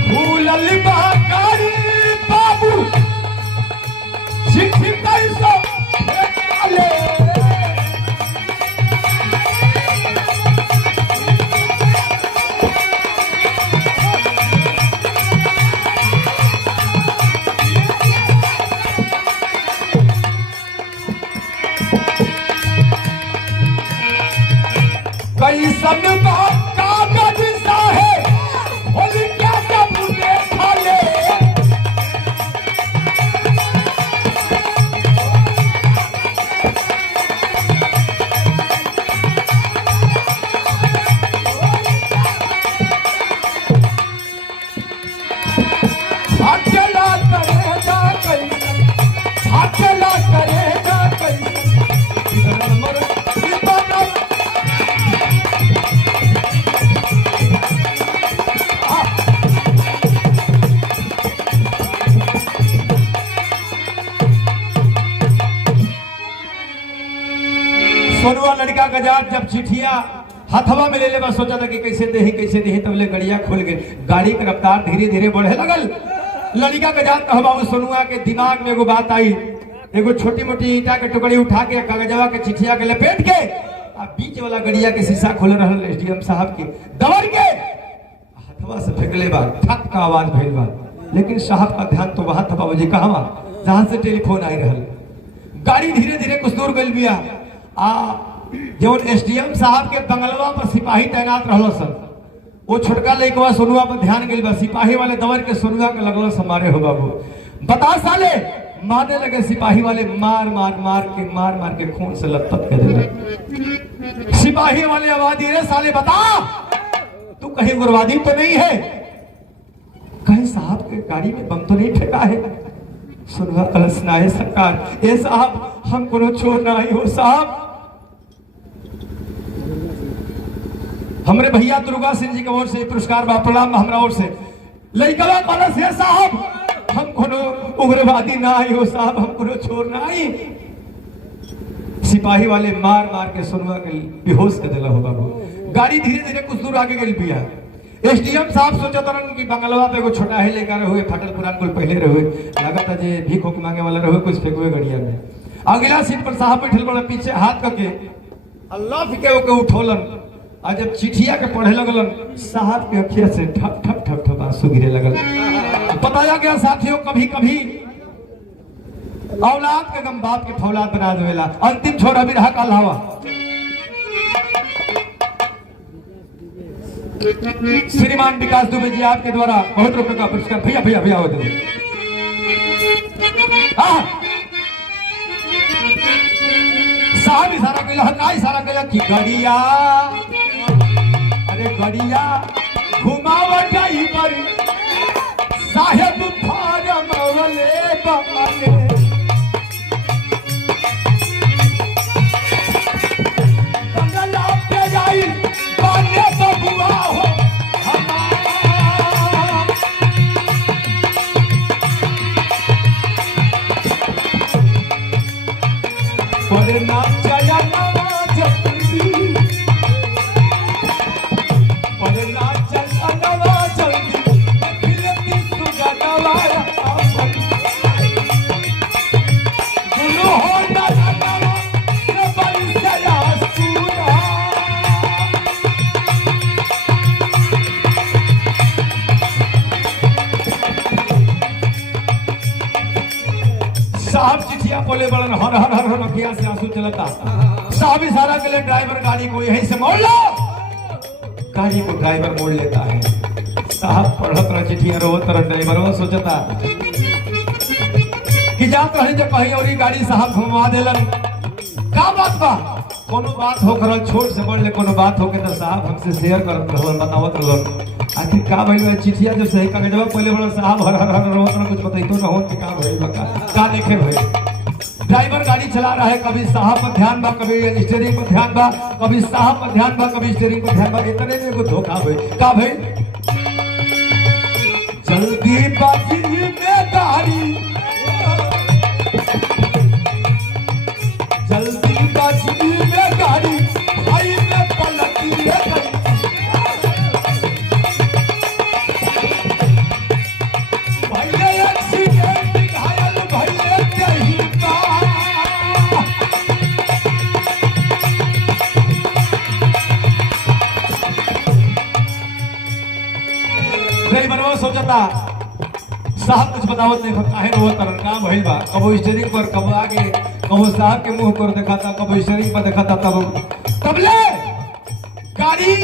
खुलल बा गाड़ी बाबू, चिट्ठी कैसे ले कैसन कागज सा है होली क्या जब देखा ले। कागजात जब चिट्ठिया हथवा में ले ले, बस सोचा था कि कैसे दे तब ले गड़िया खुल गई। गाड़ी की रफ्तार धीरे धीरे बढ़े लगल। लड़का के जात कह बाबू सोनुआ के दिमाग में एगो बात आई। एगो छोटी मोटी ईटा के टुकड़ी उठा के कागजवा के चिट्ठिया के लपेट के बीच वाला गड़िया के शीशा खोल रहल एसडीएम साहब के दबड़ के हथवा से फेंकले बा। ठक का आवाज भइल बा, लेकिन साहब का ध्यान तो वहां था बाबूजी कहवा जहां से टेलीफोन आई रहल। गाड़ी धीरे धीरे कुछ दूर गइल बिया। जब एसडीएम साहब के बंगलवा पर सिपाही तैनात रहलो सर, वो छोटका लड़कवा सोनुआ पर ध्यान गइल बा। सिपाही वाले दवर के सोनुआ के लगलो से मारे हो बाबू। बता साले मारने लगे सिपाही वाले, मार के खून से लथपथ कर दिया। सिपाही वाले आवाज दे रहे साले बता तू कहीं उग्रवादी तो नहीं है? कहीं साहब के गाड़ी में बम तो नहीं फेंका है? सुनवा कलसना है सरकार। ए साहब हम कोनो छोड़ ना आई हो साहब। हमरे भैया दुर्गा सिंह जी की ओर से पुरस्कार बा, प्रणाम हमरा ओर से। लइकवा कलस है साहब हम कोनो उग्रवादी ना आई हो साहब, हम कोनो छोड़ ना आई। सिपाही वाले मार के सुनवा के बेहोश कर दिला हो बाबू। गाड़ी धीरे धीरे कुछ दूर आगे गई पिया। एसडीएम साहब सोचा तरन कि बंगलवा पे एगो छोटा है लेकर हुए फटल पुरान कुल पहले रहे लगता जे भीख होके मांगे वाला रहे कुछ फेंकवे गड़िया में। अगला सीट पर साहब बैठल बड़ा पीछे हाथ करके अल्लाह के ओके उठोलन। आ जब चिट्ठिया के पढ़े लगलन साहब के अखिया से ठप ठप ठप ठप आंसू गिरे लगल। बताया गया साथियों कभी कभी औलाद के गम बाप के फौलाद बना देवेला। अंतिम छोर अभी रहा काल हवा। श्रीमान विकास दुबे जी आपके द्वारा बहुत रुपए का पुरस्कार। भैया हो जाए। साहब इशारा कैला, का इशारा कैला कि गड़िया, अरे गड़िया घुमावटाई पर साहेब फारम वाले बमाले। बंगला पे जाई बाने बबुआ हो पर ना चया नवा जल्दी, पर ना चया नवा जल्दी खिलती सुगा नवाया आपन गुलो हो ना नवा से बरसया सूरा। साहब चिट्ठिया बोले बड़न हर हर हर हर अखिया से आंसू चलता। साहब इशारा के लिए ड्राइवर गाड़ी को यहीं से मोड़ लो। गाड़ी को ड्राइवर मोड़ लेता है। साहब पढ़त रह चिट्ठिया रोवत रह। ड्राइवर वो सोचता कि जात रही जो कहीं और गाड़ी साहब घुमा देलन। का बात बा? कोनो बात हो करल छोट से बड़ ले कोनो बात हो के तो साहब हमसे शेयर करत रहलन, बतावत रहलन। आखिर का भइल बा? चिट्ठिया जो सही कागजवा पहले बड़ा साहब हर हर हर रोवत रह। कुछ बताइतो न हो कि का भइल बा, का देखे भइल। ड्राइवर गाड़ी चला रहा है, कभी साहब पर ध्यान बा, कभी स्टीयरिंग पर ध्यान बा, कभी साहब पर ध्यान बा, कभी स्टीयरिंग पर ध्यान बा। इतने में एगो धोखा भइल। का भइल? जल्दी बाजी में गाड़ी, जल्दी बाजी में गाड़ी भाई में पलटी है भाई एक्सीडेंट घायल भाई कहीं का। ड्राइवर सोचता साहब कुछ बतावत नहीं काहे रोवत तरन, का भइल बा? कबो स्टीयरिंग पर, कबो आगे, कबो साहब के मुंह पर दिखाता, कबो स्टीयरिंग पर दिखाता। तब ले गाड़ी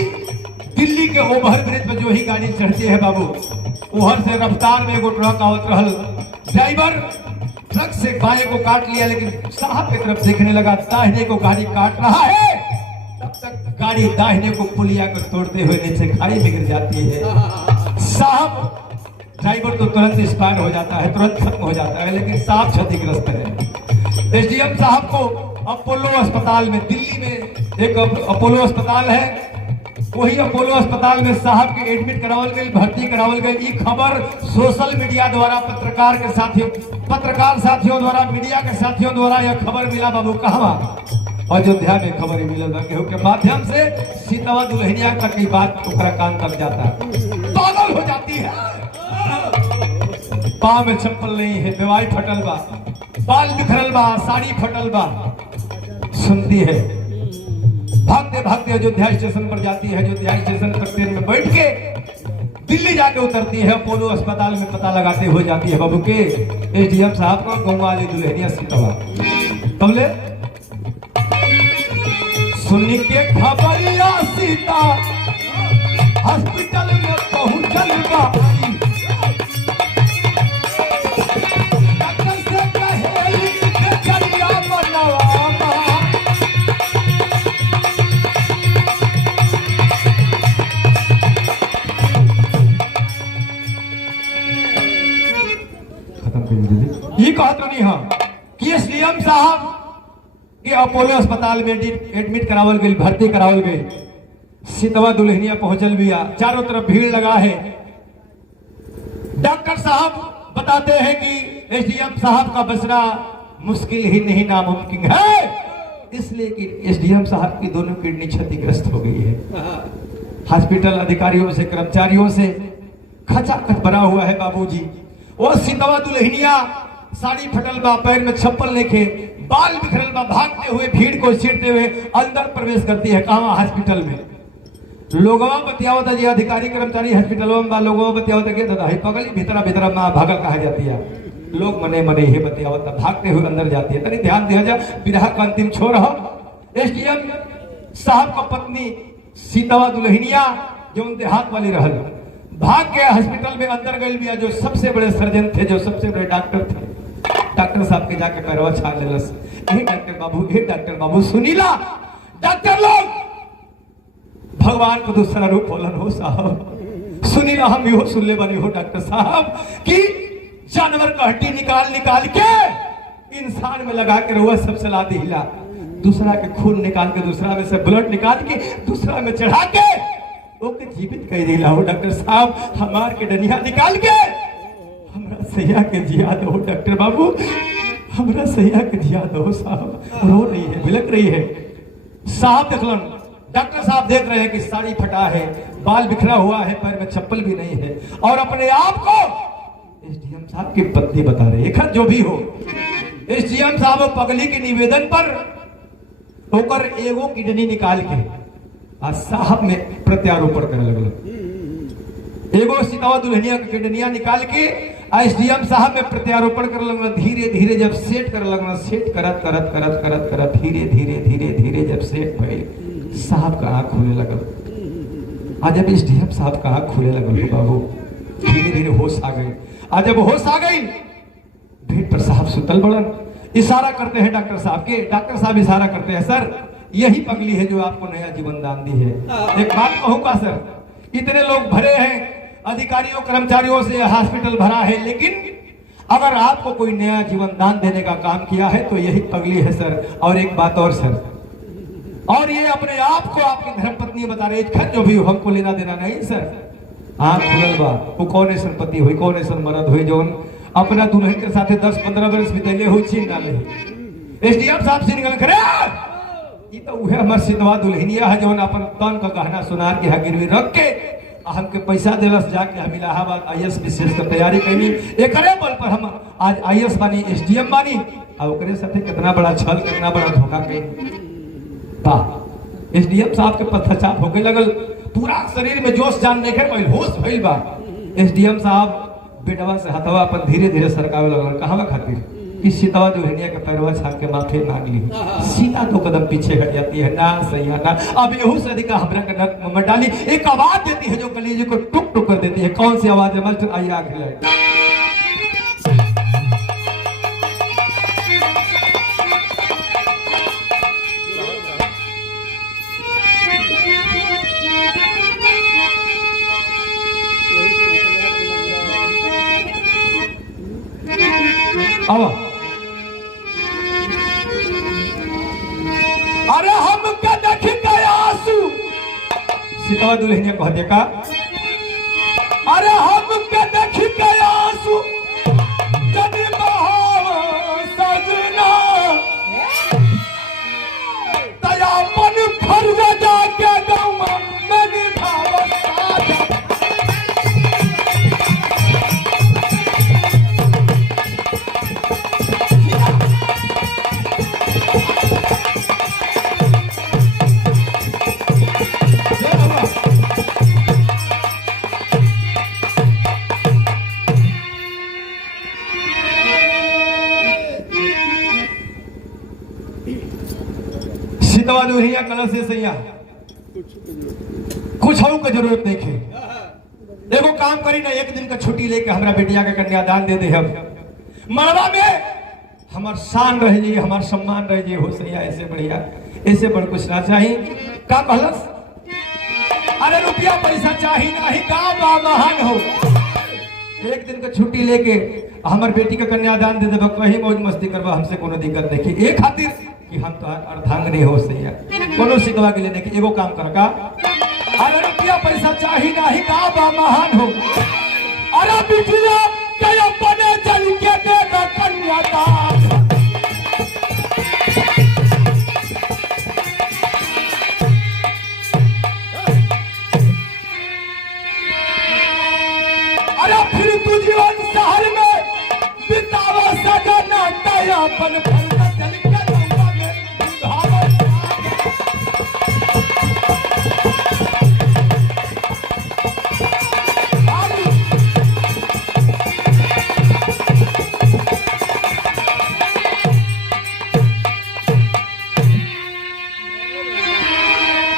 दिल्ली के ओवर ब्रिज पर जो ही गाड़ी चढ़ती है बाबू, उधर से रफ्तार में एगो ट्रक आवत रहल। ड्राइवर ट्रक से बाएं को काट लिया, लेकिन साहब की तरफ देखने लगा। दाहिने को गाड़ी काट रहा है, तब तक गाड़ी दाहिने को पुलिया को तोड़ते हुए नीचे खाई में गिर जाती है। साहब ड्राइवर तो तुरंत एक्सपायर हो जाता है, तुरंत खत्म हो जाता है, लेकिन साहब क्षतिग्रस्त है। एसडीएम साहब को अपोलो अस्पताल में, दिल्ली में एक अपोलो अस्पताल है, वही अपोलो अस्पताल में साहब के एडमिट करावल गई, भर्ती करावल गई। ये खबर सोशल मीडिया द्वारा पत्रकार साथियों द्वारा, मीडिया के साथियों द्वारा यह खबर मिला बाबू। कहां अयोध्या में खबर मिलल बा केहू के माध्यम से सीतवा दुल्हनिया का की बात ओकरा कान तक जाता पागल हो जाती है। पाँव में चप्पल नहीं है, बेवाई फटल बा, बाल बिखरल बा, साड़ी फटल बा, सुनती है। भागते भागते अयोध्या स्टेशन पर जाती है। अयोध्या स्टेशन पर ट्रेन में बैठ के दिल्ली जाके उतरती है। अपोलो अस्पताल में पता लगाते हो जाती है बाबू के एसडीएम साहब को गौवा वाली दुल्हनिया सीतवा। तबले सुन के खबरिया सीता हॉस्पिटल में पहुंचल बाई, डॉक्टर से कहे के करिया बनवामा, ये कहत नहीं हम कि एसडीएम साहब के अपोलो अस्पताल में एडमिट करावल गई, भर्ती करावल गई। सीतवा दुल्हनिया पहुंचल बिया, चारों तरफ भीड़ लगा है। डॉक्टर साहब बताते हैं कि एसडीएम साहब का बचना मुश्किल ही नहीं नामुमकिन है, इसलिए कि एसडीएम साहब की दोनों किडनी क्षतिग्रस्त हो गई है। हॉस्पिटल अधिकारियों से कर्मचारियों से खचाखच भरा हुआ है बाबूजी। वो सीतवा दुल्हनिया साड़ी फटल बा, पैर में चप्पल लेके, बाल बिखरल बा, भागते हुए भीड़ को छींटते हुए अंदर प्रवेश करती है। कहाँ? हॉस्पिटल में। लोगवा बतियावत जी अधिकारी कर्मचारी हॉस्पिटलों में बा, लोगवा बतियावत के दादा ही पगली भीतरा भीतरा मां भागल कहा जाती है। लोग मने मने ही बतियावत भागते हुए अंदर जाती है। तनी ध्यान दिया जा, विरह का अंतिम छोर हो। एसडीएम साहब का पत्नी सीतवा दुल्हनिया जो देहात वाली रहल, भाग के हॉस्पिटल में अंदर गई बिया। जो सबसे बड़े सर्जन थे, जो सबसे बड़े डॉक्टर थे, डॉक्टर साहब के जाके पैरवा छाड़ लेलस। डॉक्टर बाबू सुनीला डॉक्टर लोग भगवान को दूसरा रूप बोलन हो साहब। सुनीला हम यो सुन ले बनी हो डॉक्टर साहब कि जानवर का हड्डी निकाल के इंसान में लगा के रहुआ सब सलाह दिला, दूसरा के खून निकाल के, दूसरा में से ब्लड निकाल के दूसरा में चढ़ा के ओके जीवित कर दिला हो डॉक्टर साहब। हमार के डनिया निकाल के हमरा सैया के जिया दो डॉक्टर बाबू, हमरा सैया के जिया दो साहब। रो रही है, बिलक रही है साहब। देखलन डॉक्टर साहब देख रहे हैं कि साड़ी फटा है, बाल बिखरा हुआ है, पैर में चप्पल भी नहीं है, और अपने आप को एसडीएम साहब की पत्नी बता रहे हैं। जो भी हो, एसडीएम साहब पगली के निवेदन पर होकर एगो किडनी निकाल के साहब में प्रत्यारोपण करने लगल। एगो सीतवा दुल्हनिया का किडनिया निकाल के एसडीएम साहब में प्रत्यारोपण कर लगल। धीरे धीरे जब सेट कर लगल, सेट करत करत करत करत करत धीरे धीरे धीरे धीरे जब सेट भइल, साहब का आंख खुले लगल। आज जब एसडीएम साहब का आंख खुले लगल बाबू, धीरे धीरे होश आ गई। आज जब होश आ गई, बेड पर साहब सुतल बड़न, इशारा करते हैं डॉक्टर साहब के। डॉक्टर साहब इशारा करते हैं, सर यही पगली है जो आपको नया जीवन दान दी है। एक बात कहूंगा सर, इतने लोग भरे हैं, अधिकारियों कर्मचारियों से हॉस्पिटल भरा है, लेकिन अगर आपको कोई नया जीवन दान देने का काम किया है तो यही पगली है सर। और एक बात और सर, और ये अपने आप को आपकी धर्मपत्नी बता रही है, जो भी हमको लेना देना नहीं सर। आंख खुलल बा, वो कौन ऐसा पति हुई, कौन ऐसा मर्द हुई जो अपना दुल्हन के साथ 10-15 वर्ष बितेले हुई छीन डाले। एसडीएम साहब से निकल करे ये तो उहे हमर सीतवा दुल्हनिया है, जो अपन तन का गहना सुनार के गिरवी रख के हमके पैसा दिलस, जाके हम इलाहाबाद आईएएस विशेष का तैयारी कैनी। एकरे बल पर हम आज आईएएस बानी, एसडीएम बानी, और ओकरे साथे कितना बड़ा छल, कितना बड़ा धोखा कैनी। वाह, एसडीएम साहब के पथचाप हो गए लगल, पूरा शरीर में जोश जान लेकर पहले होश भइल बा। एसडीएम साहब बेटवा से हथवा अपन धीरे धीरे सरकावे लगल। कहवा खातिर कि सीतवा दुल्हनिया के पैरवा छाप के माथे मांग ली। सीता 2 कदम पीछे हट जाती है, ना सैया ना। अब एहू से अधिका हमरा के नक में डाली, एक आवाज देती है जो कलेजे को टुक टुक कर देती है। कौन सी आवाज है मास्टर? आइए आगे लाइए। अरे हम क्या देख गए आंसू, सीतवा दुल्हनिया कह देखा, अरे हम क्या देख गए आंसू, सजना हर वजह के गाँव में निभावत साथ। सीतवा दुल्हिया कलश से सैया कुछ के जरूरत नहीं है। एगो काम करी ना, एक दिन का छुट्टी लेके हमरा बेटिया के कन्यादान दे दे। हम मरवा में हमार शान रह जाइए, हमार सम्मान रह जाइए हो सैया। ऐसे बढ़िया ऐसे बड़ कुछ ना चाहिए। का कहलस? अरे रुपया पैसा चाहिए नहीं, गाँव बा महान हो। एक दिन का छुट्टी लेके हमार बेटी का कन्यादान दे देबा, कहीं मौज मस्ती करबा, हमसे कोनो दिक्कत नहीं। एक खातिर कि हम तो अर्धांगिनी हो सैया, कोनो सिकवा के लिए नहीं। एगो काम कर का, अरे रुपया पैसा चाहिए नहीं, गाँव बा महान हो। अरे बिटिया के अपने चल के दे दो कन्यादान। अरे फिर तू जीवन शहर में बितावा सजना तया अपन फलका चल के गंगा में भावत।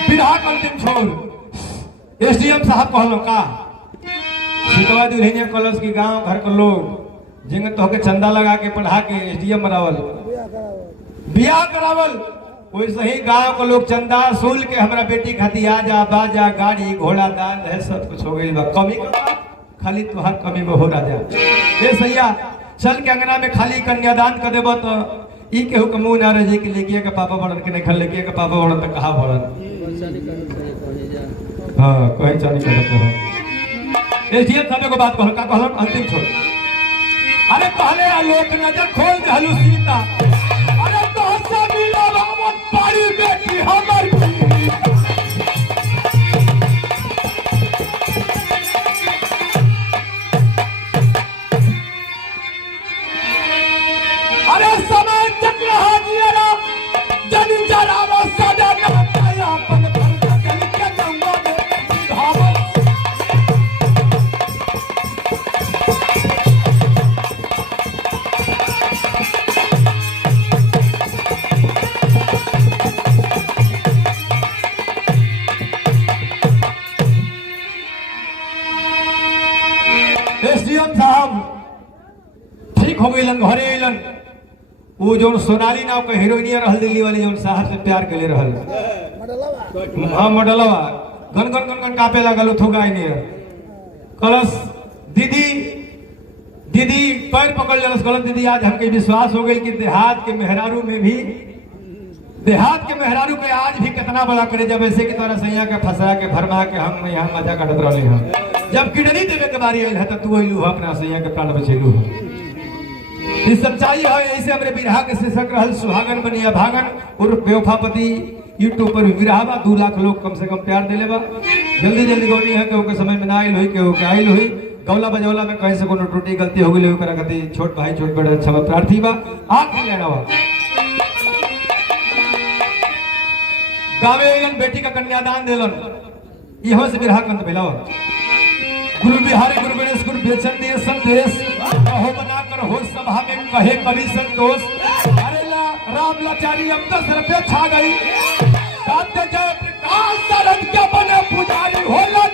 विधायक अंतिम छोड़ एसडीएम साहब कहलो का, सीतवा दुल्हिया कलश की गांव घर के लोग जिंग तो के चंदा लगा के पढ़ा के एसडीएम बनावल, बियाह करावल। वैसे ही गांव के लोग चंदा सूल के हमरा बेटी खाती आजा बाजा गाड़ी घोड़ा दान है सब कुछ हो गई बा। कमी खाली तुहार कमी में हो राजा। ए सैया चल के अंगना में खाली कन्यादान कर देबो तो ई केहू के मुंह ना रह जे कि लेकिया के पापा बड़न के नहीं, लेकिया के पापा बड़न तो कहा बड़न। हां कोई चाली करत हो। एसडीएम साहब को बात कहल का कहल अंतिम छोड़। अरे कहले आलोक नजर खोल दे हलू सीता। अरे तो से मिला रावण पारी बेटी हमर की। अरे समय चक्र हाजिरा जनी जरावा सदा ना पाया अपन फलका चल के गंगा में भावत। एसडीएम साहब ठीक हो गईलन, घरे अइलन। वो जो सोनाली नाव के हीरोइनिया रहल दिल्ली वाली, जो साहब से प्यार के लिए रहल, हाँ मडलवा गन गन गन गन कापे लागल। थोगा नहीं कलश दीदी दीदी पैर पकड़ लेलस। कलश दीदी आज हमके विश्वास हो गई कि देहात के मेहरारू में भी, देहात के मेहरारू के आज भी कितना बड़ा करे। जब ऐसे की तरह सैया के फंसा के भरमा के हम यहाँ मजा काटत रहे हम। जब किडनी देवे के बारी आयल है तो तू अइलू अपना सैया के प्राण बचेलू। इस सच्चाई है। ऐसे हमरे बिरहा के शीर्षक रहल सुहागन बनिया भागन उर्फ बेवफापति। यूट्यूब पर विरहा बा, 2 लाख लोग कम से कम प्यार दिले बा। जल्दी जल्दी गौनी है केहू के समय में ना आइल हुई, केहू के आइल हुई। गौला बजौला में कहीं से कोनो त्रुटि गलती हो गई ओकरा खातिर छोट भाई छोट बड़ा क्षमा प्रार्थी बा। आखिरी लेना बा गावे अइलन, बेटी का कन्यादान देलन। इहो से बिरहा कंत भेला। गुरु बिहारी गुरु गणेश गुरु बेचन दिए संदेश, कहो बना कर हो सभा में कहे कवि संतोष। अरे राम लाचारी अब तो सर पे छा गई, जय प्रकाश शरद के बने पुजारी होला।